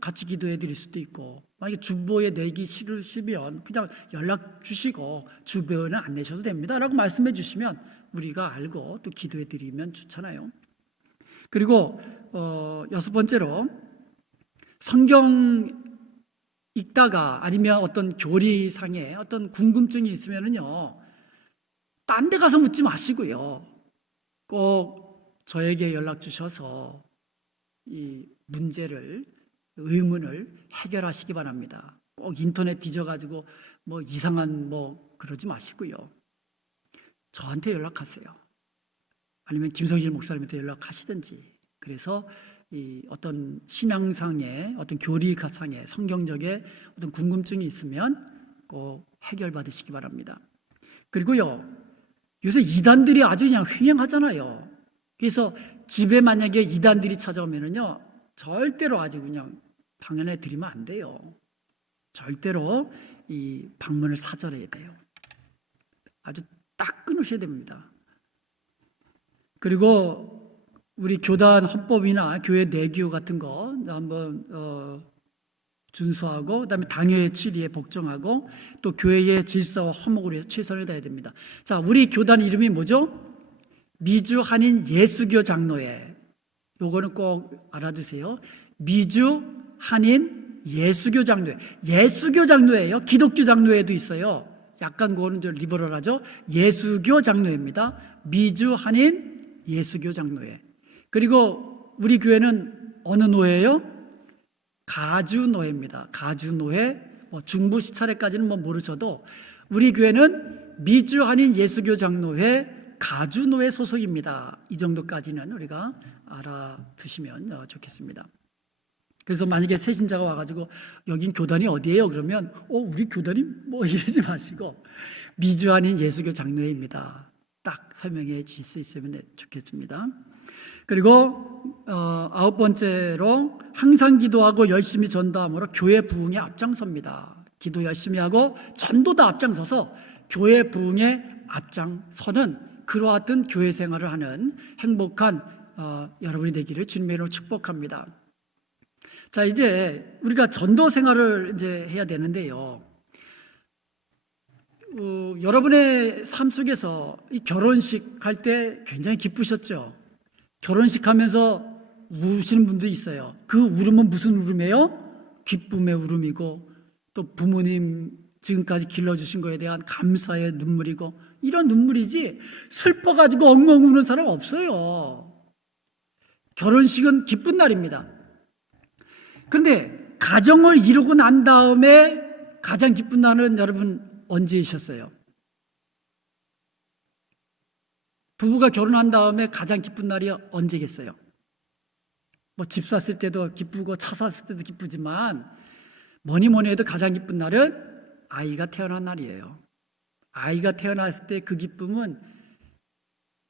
같이 기도해 드릴 수도 있고, 만약에 주보에 내기 싫으시면 그냥 연락 주시고 주보에는 안 내셔도 됩니다 라고 말씀해 주시면 우리가 알고 또 기도해 드리면 좋잖아요. 그리고 6번째로, 성경 읽다가 아니면 어떤 교리상에 어떤 궁금증이 있으면은요, 딴 데 가서 묻지 마시고요, 꼭 저에게 연락 주셔서 이 문제를, 의문을 해결하시기 바랍니다. 꼭 인터넷 뒤져가지고 이상한 그러지 마시고요, 저한테 연락하세요. 아니면 김성실 목사님한테 연락하시든지. 그래서 이 어떤 신앙상의, 어떤 교리상의, 성경적의 어떤 궁금증이 있으면 꼭 해결받으시기 바랍니다. 그리고요, 요새 이단들이 아주 그냥 횡행하잖아요. 그래서 집에 만약에 이단들이 찾아오면은요, 절대로 아주 그냥 방해해 드리면 안 돼요. 절대로 이 방문을 사절해야 돼요. 아주 딱 끊으셔야 됩니다. 그리고 우리 교단 헌법이나 교회 내규 같은 거 한번 준수하고, 그다음에 당회의 질의에 복종하고, 또 교회의 질서와 화목을 위해서 최선을 다해야 됩니다. 자, 우리 교단 이름이 뭐죠? 미주 한인 예수교 장로회. 요거는 꼭 알아두세요. 미주 한인 예수교 장로회. 예수교 장로회예요. 기독교 장로회도 있어요. 약간 그거는 좀 리버럴하죠. 예수교 장로회입니다. 미주 한인 예수교 장로회. 그리고 우리 교회는 어느 노회예요? 가주노회입니다. 가주노회. 중부 시차례까지는 모르셔도 우리 교회는 미주 한인 예수교 장로회 가주노회 소속입니다. 이 정도까지는 우리가 알아두시면 좋겠습니다. 그래서 만약에 새신자가 와가지고 여긴 교단이 어디예요? 그러면 우리 교단이 이러지 마시고 미주 한인 예수교 장로회입니다. 딱 설명해 주실 수 있으면 좋겠습니다. 그리고 9번째로, 항상 기도하고 열심히 전도함으로 교회 부흥에 앞장섭니다. 기도 열심히 하고 전도도 앞장서서 교회 부흥에 앞장서는 그러한 교회 생활을 하는 행복한 여러분이 되기를 주님의 이름으로 축복합니다. 자, 이제 우리가 전도 생활을 이제 해야 되는데요. 여러분의 삶 속에서 이 결혼식 할 때 굉장히 기쁘셨죠? 결혼식 하면서 우시는 분도 있어요. 그 울음은 무슨 울음이에요? 기쁨의 울음이고, 또 부모님 지금까지 길러주신 거에 대한 감사의 눈물이고, 이런 눈물이지 슬퍼가지고 엉엉 우는 사람 없어요. 결혼식은 기쁜 날입니다. 그런데 가정을 이루고 난 다음에 가장 기쁜 날은 여러분 언제이셨어요? 부부가 결혼한 다음에 가장 기쁜 날이 언제겠어요? 집 샀을 때도 기쁘고 차 샀을 때도 기쁘지만 뭐니 해도 가장 기쁜 날은 아이가 태어난 날이에요. 아이가 태어났을 때 그 기쁨은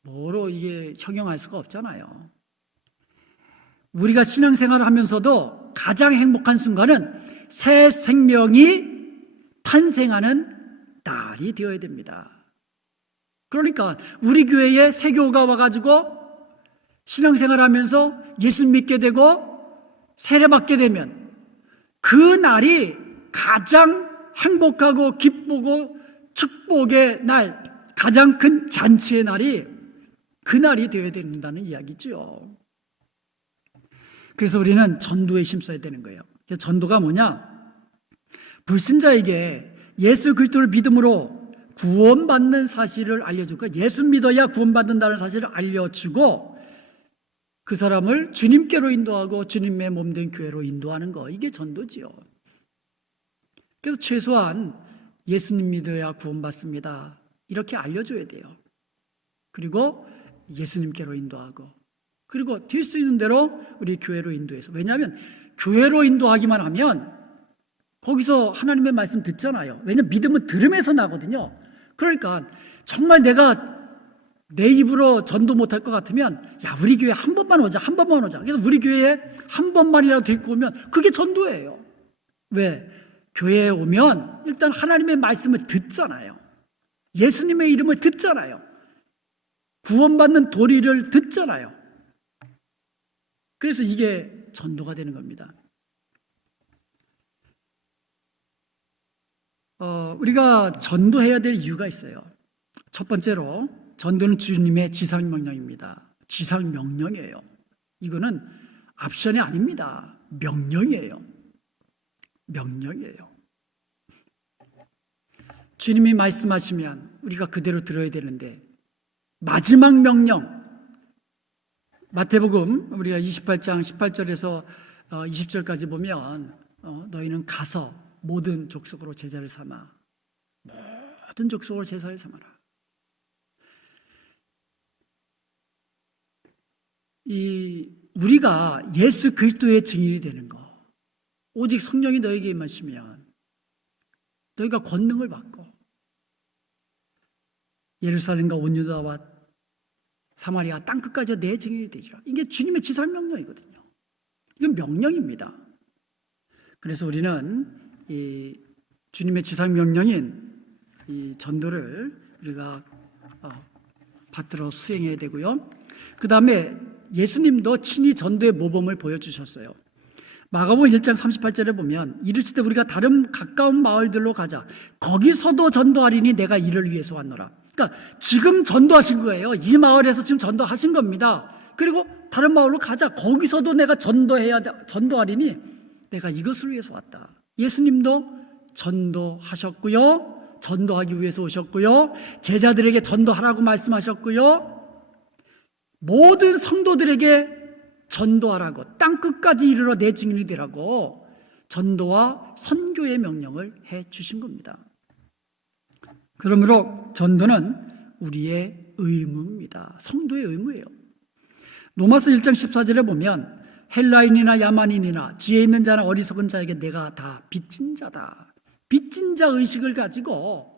뭐로 이게 형용할 수가 없잖아요. 우리가 신앙생활을 하면서도 가장 행복한 순간은 새 생명이 탄생하는 날이 되어야 됩니다. 그러니까 우리 교회에 세교가 와가지고 신앙생활을 하면서 예수 믿게 되고 세례받게 되면 그 날이 가장 행복하고 기쁘고 축복의 날, 가장 큰 잔치의 날이 그 날이 되어야 된다는 이야기죠. 그래서 우리는 전도에 힘써야 되는 거예요. 전도가 뭐냐? 불신자에게 예수 그리스도를 믿음으로 구원받는 사실을 알려주고, 예수 믿어야 구원받는다는 사실을 알려주고 그 사람을 주님께로 인도하고 주님의 몸된 교회로 인도하는 거, 이게 전도지요. 그래서 최소한 예수님 믿어야 구원받습니다, 이렇게 알려줘야 돼요. 그리고 예수님께로 인도하고 그리고 될 수 있는 대로 우리 교회로 인도해서. 왜냐하면 교회로 인도하기만 하면 거기서 하나님의 말씀 듣잖아요. 왜냐하면 믿음은 들음에서 나거든요. 그러니까 정말 내가 내 입으로 전도 못할 것 같으면 야, 우리 교회 한 번만 오자, 한 번만 오자. 그래서 우리 교회에 한 번만이라도 데리고 오면 그게 전도예요. 왜? 교회에 오면 일단 하나님의 말씀을 듣잖아요. 예수님의 이름을 듣잖아요. 구원받는 도리를 듣잖아요. 그래서 이게 전도가 되는 겁니다. 우리가 전도해야 될 이유가 있어요. 첫 번째로 전도는 주님의 지상명령입니다. 지상명령이에요. 이거는 옵션이 아닙니다. 명령이에요. 명령이에요. 주님이 말씀하시면 우리가 그대로 들어야 되는데 마지막 명령, 마태복음 우리가 28장 18절에서 20절까지 보면 너희는 가서 모든 족속으로 제자를 삼아, 모든 족속으로 제자를 삼아라. 우리가 예수 그리스도의 증인이 되는 거, 오직 성령이 너에게 임하시면 너희가 권능을 받고 예루살렘과 온 유다와 사마리아 땅끝까지 내 증인이 되리라. 이게 주님의 지상명령이거든요. 이건 명령입니다. 그래서 우리는 이 주님의 지상명령인 이 전도를 우리가 받들어 수행해야 되고요. 그 다음에 예수님도 친히 전도의 모범을 보여주셨어요. 마가복음 1장 38절에 보면 이르시되 우리가 다른 가까운 마을들로 가자. 거기서도 전도하리니 내가 이를 위해서 왔노라. 그러니까 지금 전도하신 거예요. 이 마을에서 지금 전도하신 겁니다. 그리고 다른 마을로 가자. 거기서도 내가 전도하리니 내가 이것을 위해서 왔다. 예수님도 전도하셨고요. 전도하기 위해서 오셨고요. 제자들에게 전도하라고 말씀하셨고요. 모든 성도들에게 전도하라고, 땅끝까지 이르러 내 증인이 되라고 전도와 선교의 명령을 해 주신 겁니다. 그러므로 전도는 우리의 의무입니다. 성도의 의무예요. 로마서 1장 14절에 보면 헬라인이나 야만인이나 지혜 있는 자나 어리석은 자에게 내가 다 빚진 자다. 빚진 자 의식을 가지고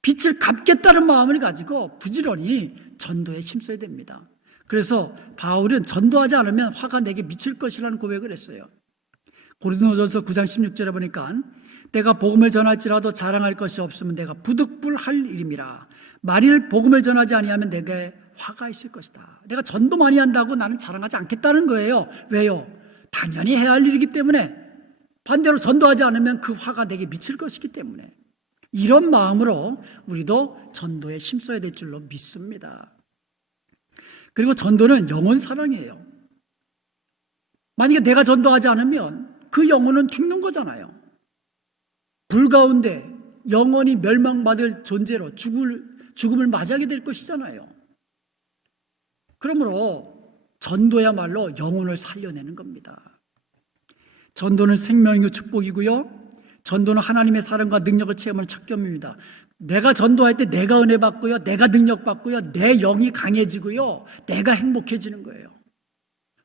빚을 갚겠다는 마음을 가지고 부지런히 전도에 힘써야 됩니다. 그래서 바울은 전도하지 않으면 화가 내게 미칠 것이라는 고백을 했어요. 고린도전서 9장 16절에 보니까 내가 복음을 전할지라도 자랑할 것이 없으면 내가 부득불할 일임이라. 만일 복음을 전하지 아니하면 내게 화가 있을 것이다. 내가 전도 많이 한다고 나는 자랑하지 않겠다는 거예요. 왜요? 당연히 해야 할 일이기 때문에, 반대로 전도하지 않으면 그 화가 내게 미칠 것이기 때문에, 이런 마음으로 우리도 전도에 힘써야 될 줄로 믿습니다. 그리고 전도는 영혼 사랑이에요. 만약에 내가 전도하지 않으면 그 영혼은 죽는 거잖아요. 불 가운데 영원히 멸망받을 존재로 죽음을 맞이하게 될 것이잖아요. 그러므로 전도야말로 영혼을 살려내는 겁니다. 전도는 생명이고 축복이고요. 전도는 하나님의 사랑과 능력을 체험하는 첫 경험입니다. 내가 전도할 때 내가 은혜 받고요, 내가 능력 받고요, 내 영이 강해지고요, 내가 행복해지는 거예요.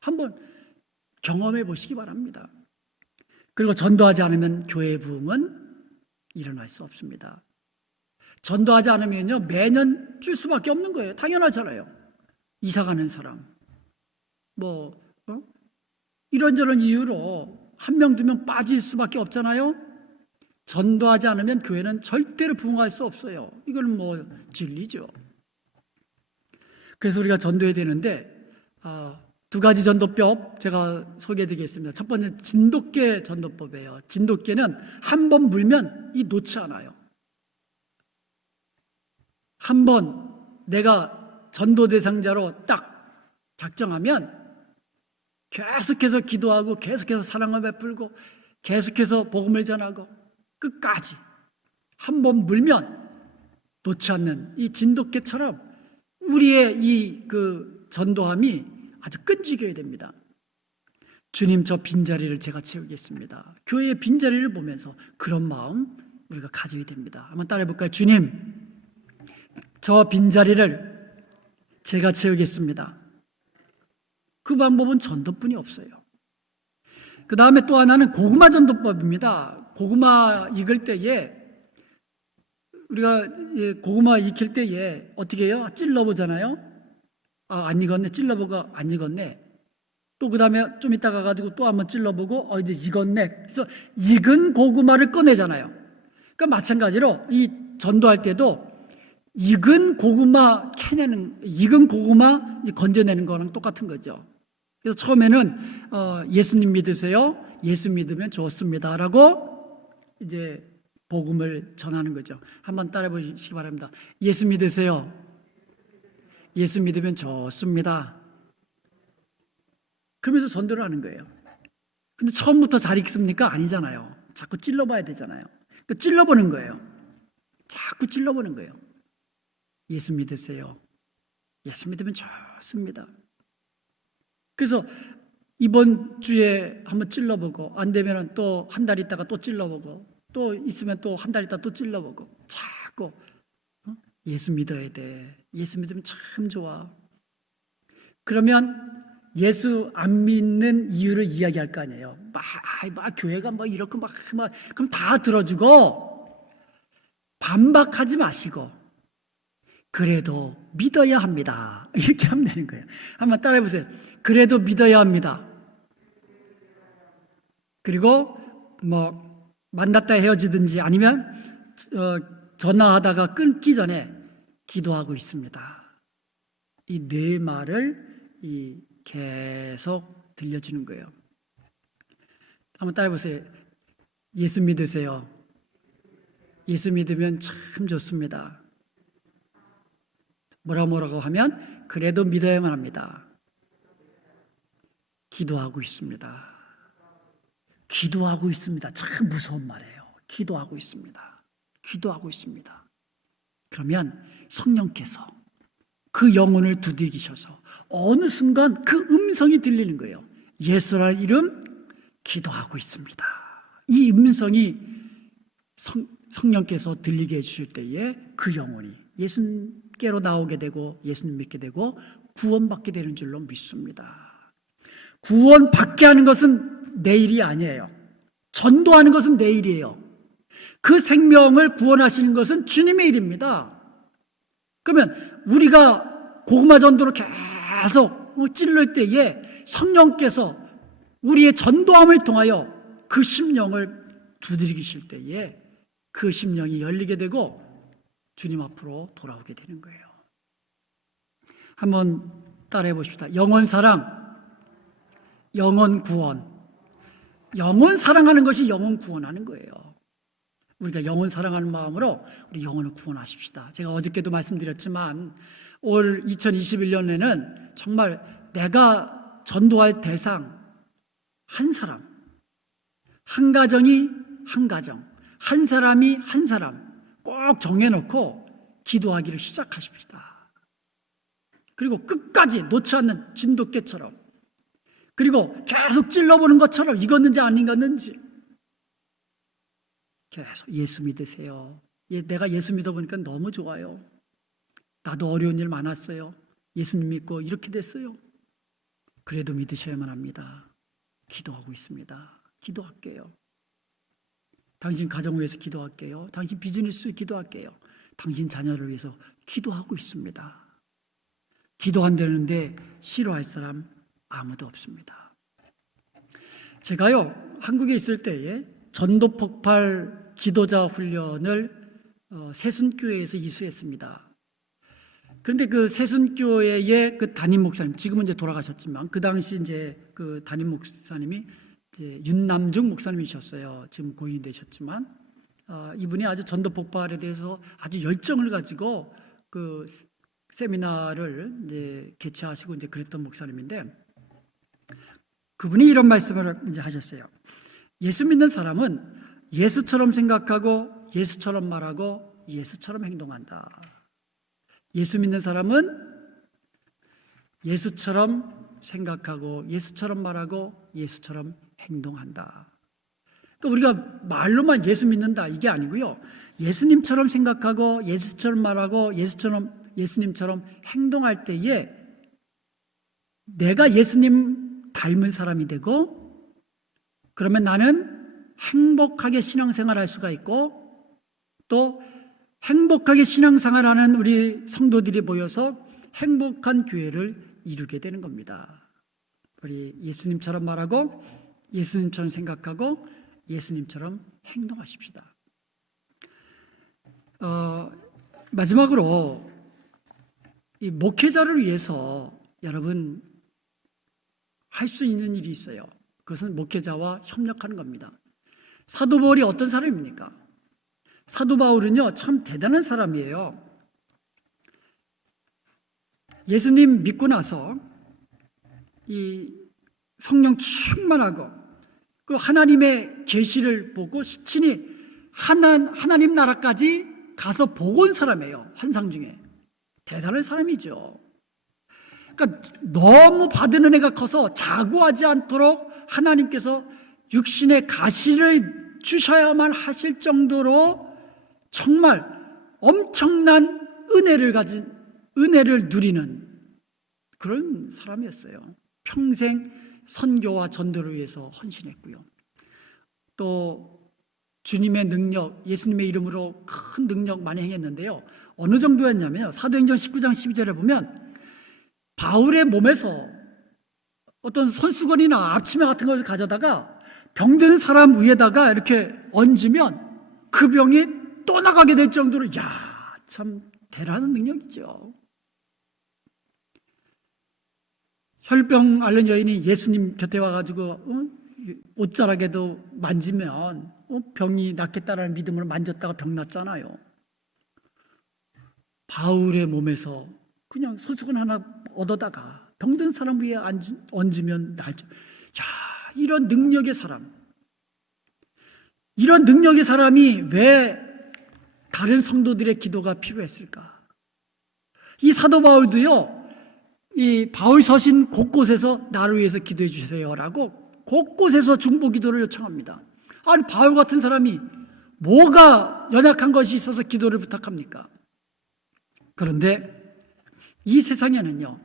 한번 경험해 보시기 바랍니다. 그리고 전도하지 않으면 교회의 부흥은 일어날 수 없습니다. 전도하지 않으면요, 매년 줄 수밖에 없는 거예요. 당연하잖아요. 이사가는 사람, 이런저런 이유로 한 명, 두 명 빠질 수밖에 없잖아요. 전도하지 않으면 교회는 절대로 부흥할 수 없어요. 이건 진리죠. 그래서 우리가 전도해야 되는데, 두 가지 전도법 제가 소개해 드리겠습니다. 첫 번째 진돗개 전도법이에요. 진돗개는 한 번 물면 놓지 않아요. 한 번 내가 전도 대상자로 딱 작정하면 계속해서 기도하고 계속해서 사랑을 베풀고 계속해서 복음을 전하고 끝까지 한 번 물면 놓지 않는 이 진돗개처럼 우리의 이 전도함이 아주 끈질겨야 됩니다. 주님, 저 빈자리를 제가 채우겠습니다. 교회의 빈자리를 보면서 그런 마음 우리가 가져야 됩니다. 한번 따라해 볼까요? 주님, 저 빈자리를 제가 채우겠습니다. 그 방법은 전도뿐이 없어요. 그 다음에 또 하나는 고구마 전도법입니다. 고구마 익을 때에 우리가 고구마 익힐 때에 어떻게 해요? 찔러보잖아요. 안 익었네. 찔러보고 안 익었네. 또 그 다음에 좀 이따 가가지고 또 한번 찔러보고 이제 익었네. 그래서 익은 고구마를 꺼내잖아요. 그러니까 마찬가지로 이 전도할 때도 익은 고구마 익은 고구마 건져내는 거랑 똑같은 거죠. 그래서 처음에는 예수님 믿으세요. 예수 믿으면 좋습니다. 라고 이제 복음을 전하는 거죠. 한번 따라해 보시기 바랍니다. 예수 믿으세요. 예수 믿으면 좋습니다. 그러면서 전도를 하는 거예요. 근데 처음부터 잘 익습니까? 아니잖아요. 자꾸 찔러봐야 되잖아요. 그러니까 찔러보는 거예요. 자꾸 찔러보는 거예요. 예수 믿으세요. 예수 믿으면 좋습니다. 그래서 이번 주에 한번 찔러보고 안 되면 또 한 달 있다가 또 찔러보고 또 있으면 또 한 달 있다가 또 찔러보고 자꾸 예수 믿어야 돼. 예수 믿으면 참 좋아. 그러면 예수 안 믿는 이유를 이야기할 거 아니에요. 막 교회가 뭐 이렇게 막 그럼 다 들어주고 반박하지 마시고 그래도 믿어야 합니다. 이렇게 하면 되는 거예요. 한번 따라해 보세요. 그래도 믿어야 합니다. 그리고 뭐 만났다 헤어지든지 아니면 전화하다가 끊기 전에 기도하고 있습니다. 이 네 말을 계속 들려주는 거예요. 한번 따라해 보세요. 예수 믿으세요. 예수 믿으면 참 좋습니다. 뭐라고 하면 그래도 믿어야만 합니다. 기도하고 있습니다. 기도하고 있습니다. 참 무서운 말이에요. 기도하고 있습니다. 기도하고 있습니다. 그러면 성령께서 그 영혼을 두들기셔서 어느 순간 그 음성이 들리는 거예요. 예수라는 이름 기도하고 있습니다. 이 음성이 성령께서 들리게 해주실 때에 그 영혼이 예수께로 나오게 되고 예수님 믿게 되고 구원받게 되는 줄로 믿습니다. 구원받게 하는 것은 내 일이 아니에요. 전도하는 것은 내 일이에요. 그 생명을 구원하시는 것은 주님의 일입니다. 그러면 우리가 고구마 전도로 계속 찔릴 때에 성령께서 우리의 전도함을 통하여 그 심령을 두드리실 때에 그 심령이 열리게 되고 주님 앞으로 돌아오게 되는 거예요. 한번 따라해 보십시다. 영혼 사랑, 영혼 구원. 영혼 사랑하는 것이 영혼 구원하는 거예요. 우리가 영혼 사랑하는 마음으로 우리 영혼을 구원하십시다. 제가 어저께도 말씀드렸지만 올 2021년에는 정말 내가 전도할 대상 한 사람, 한 가정이 한 가정, 한 사람이 한 사람 꼭 정해놓고 기도하기를 시작하십시다. 그리고 끝까지 놓지 않는 진돗개처럼, 그리고 계속 찔러보는 것처럼 익었는지 안 익었는지 계속 예수 믿으세요. 내가 예수 믿어보니까 너무 좋아요. 나도 어려운 일 많았어요. 예수님 믿고 이렇게 됐어요. 그래도 믿으셔야만 합니다. 기도하고 있습니다. 기도할게요. 당신 가정을 위해서 기도할게요. 당신 비즈니스 기도할게요. 당신 자녀를 위해서 기도하고 있습니다. 기도 안 되는데 싫어할 사람 아무도 없습니다. 제가요 한국에 있을 때에 전도 폭발 지도자 훈련을 새순교회에서 이수했습니다. 그런데 그 새순교회의 그 담임 목사님, 지금은 이제 돌아가셨지만 그 당시 이제 그 담임 목사님이 이제 윤남중 목사님이셨어요. 지금 고인이 되셨지만 이분이 아주 전도 폭발에 대해서 아주 열정을 가지고 그 세미나를 이제 개최하시고 이제 그랬던 목사님인데 그분이 이런 말씀을 이제 하셨어요. 예수 믿는 사람은 예수처럼 생각하고 예수처럼 말하고 예수처럼 행동한다. 예수 믿는 사람은 예수처럼 생각하고 예수처럼 말하고 예수처럼 행동한다. 그러니까 우리가 말로만 예수 믿는다 이게 아니고요. 예수님처럼 생각하고 예수처럼 말하고 예수님처럼 행동할 때에 내가 예수님 닮은 사람이 되고, 그러면 나는 행복하게 신앙생활 할 수가 있고, 또 행복하게 신앙생활하는 우리 성도들이 모여서 행복한 교회를 이루게 되는 겁니다. 우리 예수님처럼 말하고, 예수님처럼 생각하고, 예수님처럼 행동하십시다. 마지막으로 이 목회자를 위해서 여러분 할 수 있는 일이 있어요. 그것은 목회자와 협력하는 겁니다. 사도 바울이 어떤 사람입니까? 사도 바울은요, 참 대단한 사람이에요. 예수님 믿고 나서 이 성령 충만하고 그 하나님의 계시를 보고 친히 하나님 나라까지 가서 보고 온 사람이에요. 환상 중에. 대단한 사람이죠. 그러니까 너무 받은 은혜가 커서 자고하지 않도록 하나님께서 육신의 가시를 주셔야만 하실 정도로 정말 엄청난 은혜를 누리는 그런 사람이었어요. 평생 선교와 전도를 위해서 헌신했고요. 또 주님의 능력, 예수님의 이름으로 큰 능력 많이 행했는데요. 어느 정도였냐면 사도행전 19장 12절에 보면 바울의 몸에서 어떤 손수건이나 앞치마 같은 걸 가져다가 병든 사람 위에다가 이렇게 얹으면 그 병이 또 나가게 될 정도로 참 대단한 능력이죠. 혈병 앓는 여인이 예수님 곁에 와가지고 옷자락에도 만지면 병이 낫겠다라는 믿음으로 만졌다가 병 낫잖아요. 바울의 몸에서 그냥 손수건 하나 얻어다가 병든 사람 위에 얹으면 나죠. 이런 능력의 사람, 이런 능력의 사람이 왜 다른 성도들의 기도가 필요했을까? 이 사도 바울도요, 이 바울 서신 곳곳에서 나를 위해서 기도해 주세요라고 곳곳에서 중보 기도를 요청합니다. 아니, 바울 같은 사람이 뭐가 연약한 것이 있어서 기도를 부탁합니까? 그런데 이 세상에는요,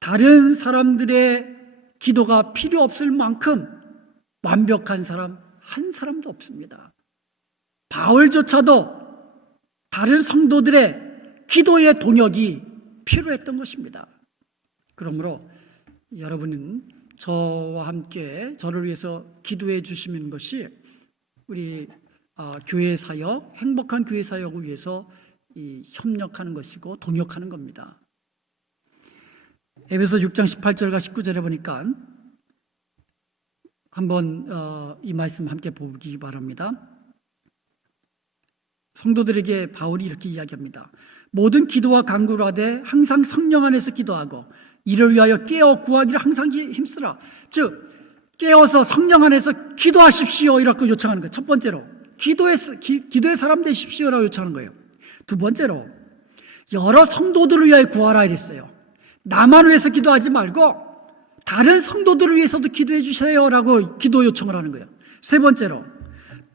다른 사람들의 기도가 필요 없을 만큼 완벽한 사람 한 사람도 없습니다. 바울조차도 다른 성도들의 기도의 동역이 필요했던 것입니다. 그러므로 여러분은 저와 함께 저를 위해서 기도해 주시는 것이 우리 교회 사역, 행복한 교회 사역을 위해서 협력하는 것이고 동역하는 겁니다. 에베소 6장 18절과 19절에 보니까 한번 이 말씀 함께 보기 바랍니다. 성도들에게 바울이 이렇게 이야기합니다. 모든 기도와 간구를 하되 항상 성령 안에서 기도하고 이를 위하여 깨어 구하기를 항상 힘쓰라. 즉 깨어서 성령 안에서 기도하십시오 이렇게 요청하는 거예요. 첫 번째로 기도의 사람 되십시오라고 요청하는 거예요. 두 번째로 여러 성도들을 위하여 구하라 이랬어요. 나만 위해서 기도하지 말고 다른 성도들을 위해서도 기도해 주세요라고 기도 요청을 하는 거예요. 세 번째로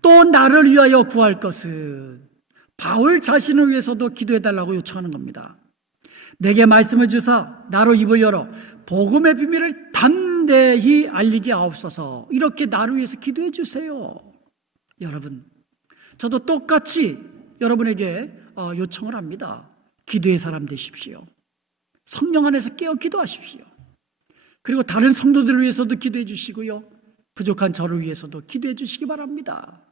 또 나를 위하여 구할 것은 바울 자신을 위해서도 기도해 달라고 요청하는 겁니다. 내게 말씀을 주사 나로 입을 열어 복음의 비밀을 담대히 알리게 하옵소서. 이렇게 나를 위해서 기도해 주세요. 여러분, 저도 똑같이 여러분에게 요청을 합니다. 기도의 사람 되십시오. 성령 안에서 깨어 기도하십시오. 그리고 다른 성도들을 위해서도 기도해 주시고요, 부족한 저를 위해서도 기도해 주시기 바랍니다.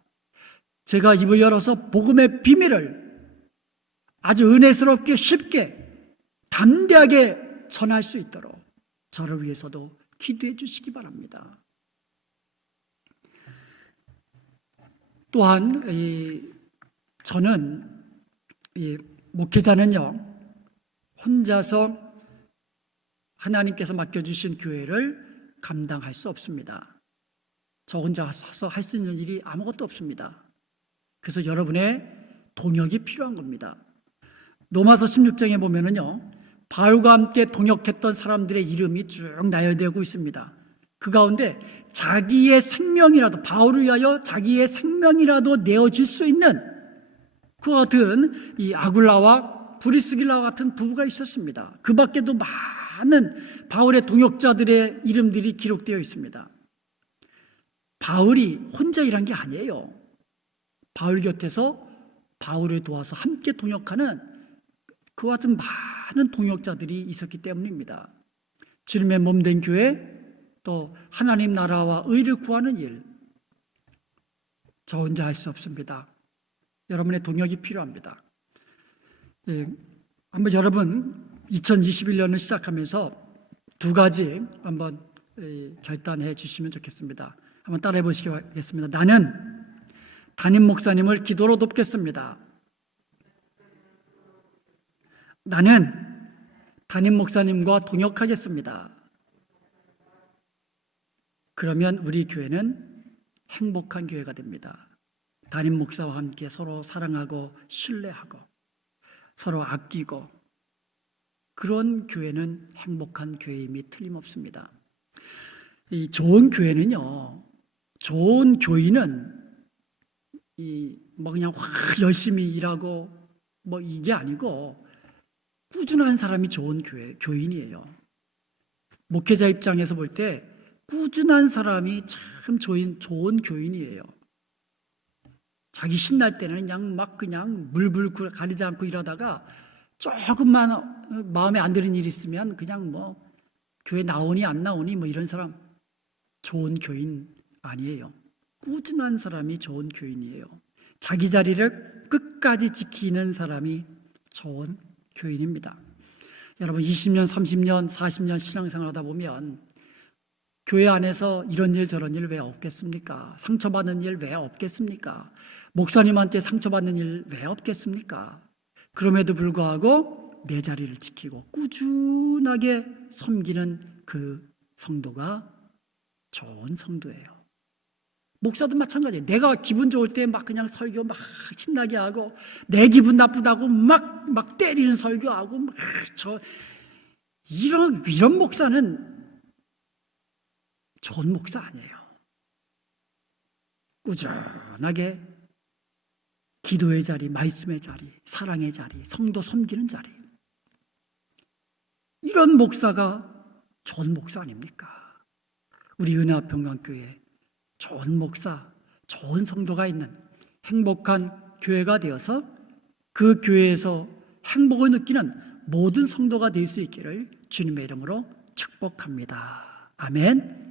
제가 입을 열어서 복음의 비밀을 아주 은혜스럽게 쉽게 담대하게 전할 수 있도록 저를 위해서도 기도해 주시기 바랍니다. 또한 저는 목회자는요, 혼자서 하나님께서 맡겨주신 교회를 감당할 수 없습니다. 저 혼자서 할 수 있는 일이 아무것도 없습니다. 그래서 여러분의 동역이 필요한 겁니다. 로마서 16장에 보면은요, 바울과 함께 동역했던 사람들의 이름이 쭉 나열되고 있습니다. 그 가운데 자기의 생명이라도, 바울을 위하여 자기의 생명이라도 내어줄 수 있는 그와 같은 이 아굴라와 브리스길라와 같은 부부가 있었습니다. 그 밖에도 많은 바울의 동역자들의 이름들이 기록되어 있습니다. 바울이 혼자 일한 게 아니에요. 바울 곁에서 바울을 도와서 함께 동역하는 그와 같은 많은 동역자들이 있었기 때문입니다. 주님의 몸된 교회, 또 하나님 나라와 의를 구하는 일, 저 혼자 할 수 없습니다. 여러분의 동역이 필요합니다. 한번 여러분 2021년을 시작하면서 두 가지 한번 결단해 주시면 좋겠습니다. 한번 따라해 보시겠습니다. 나는 담임 목사님을 기도로 돕겠습니다. 나는 담임 목사님과 동역하겠습니다. 그러면 우리 교회는 행복한 교회가 됩니다. 담임 목사와 함께 서로 사랑하고 신뢰하고 서로 아끼고, 그런 교회는 행복한 교회임이 틀림없습니다. 이 좋은 교회는요, 좋은 교인은 그냥 확 열심히 일하고 이게 아니고 꾸준한 사람이 좋은 교인이에요. 목회자 입장에서 볼 때 꾸준한 사람이 참 좋은 교인이에요. 자기 신날 때는 그냥 물불 가리지 않고 일하다가 조금만 마음에 안 드는 일이 있으면 그냥 교회 나오니 안 나오니 이런 사람 좋은 교인 아니에요. 꾸준한 사람이 좋은 교인이에요. 자기 자리를 끝까지 지키는 사람이 좋은 교인입니다. 여러분 20년, 30년, 40년 신앙생활 하다 보면 교회 안에서 이런 일 저런 일 왜 없겠습니까? 상처받는 일 왜 없겠습니까? 목사님한테 상처받는 일 왜 없겠습니까? 그럼에도 불구하고 내 자리를 지키고 꾸준하게 섬기는 그 성도가 좋은 성도예요. 목사도 마찬가지예요. 내가 기분 좋을 때 그냥 설교 신나게 하고, 내 기분 나쁘다고 막 때리는 설교하고 이런 목사는 좋은 목사 아니에요. 꾸준하게 기도의 자리, 말씀의 자리, 사랑의 자리, 성도 섬기는 자리, 이런 목사가 좋은 목사 아닙니까? 우리 은혜평강교회 좋은 목사, 좋은 성도가 있는 행복한 교회가 되어서 그 교회에서 행복을 느끼는 모든 성도가 될 수 있기를 주님의 이름으로 축복합니다. 아멘.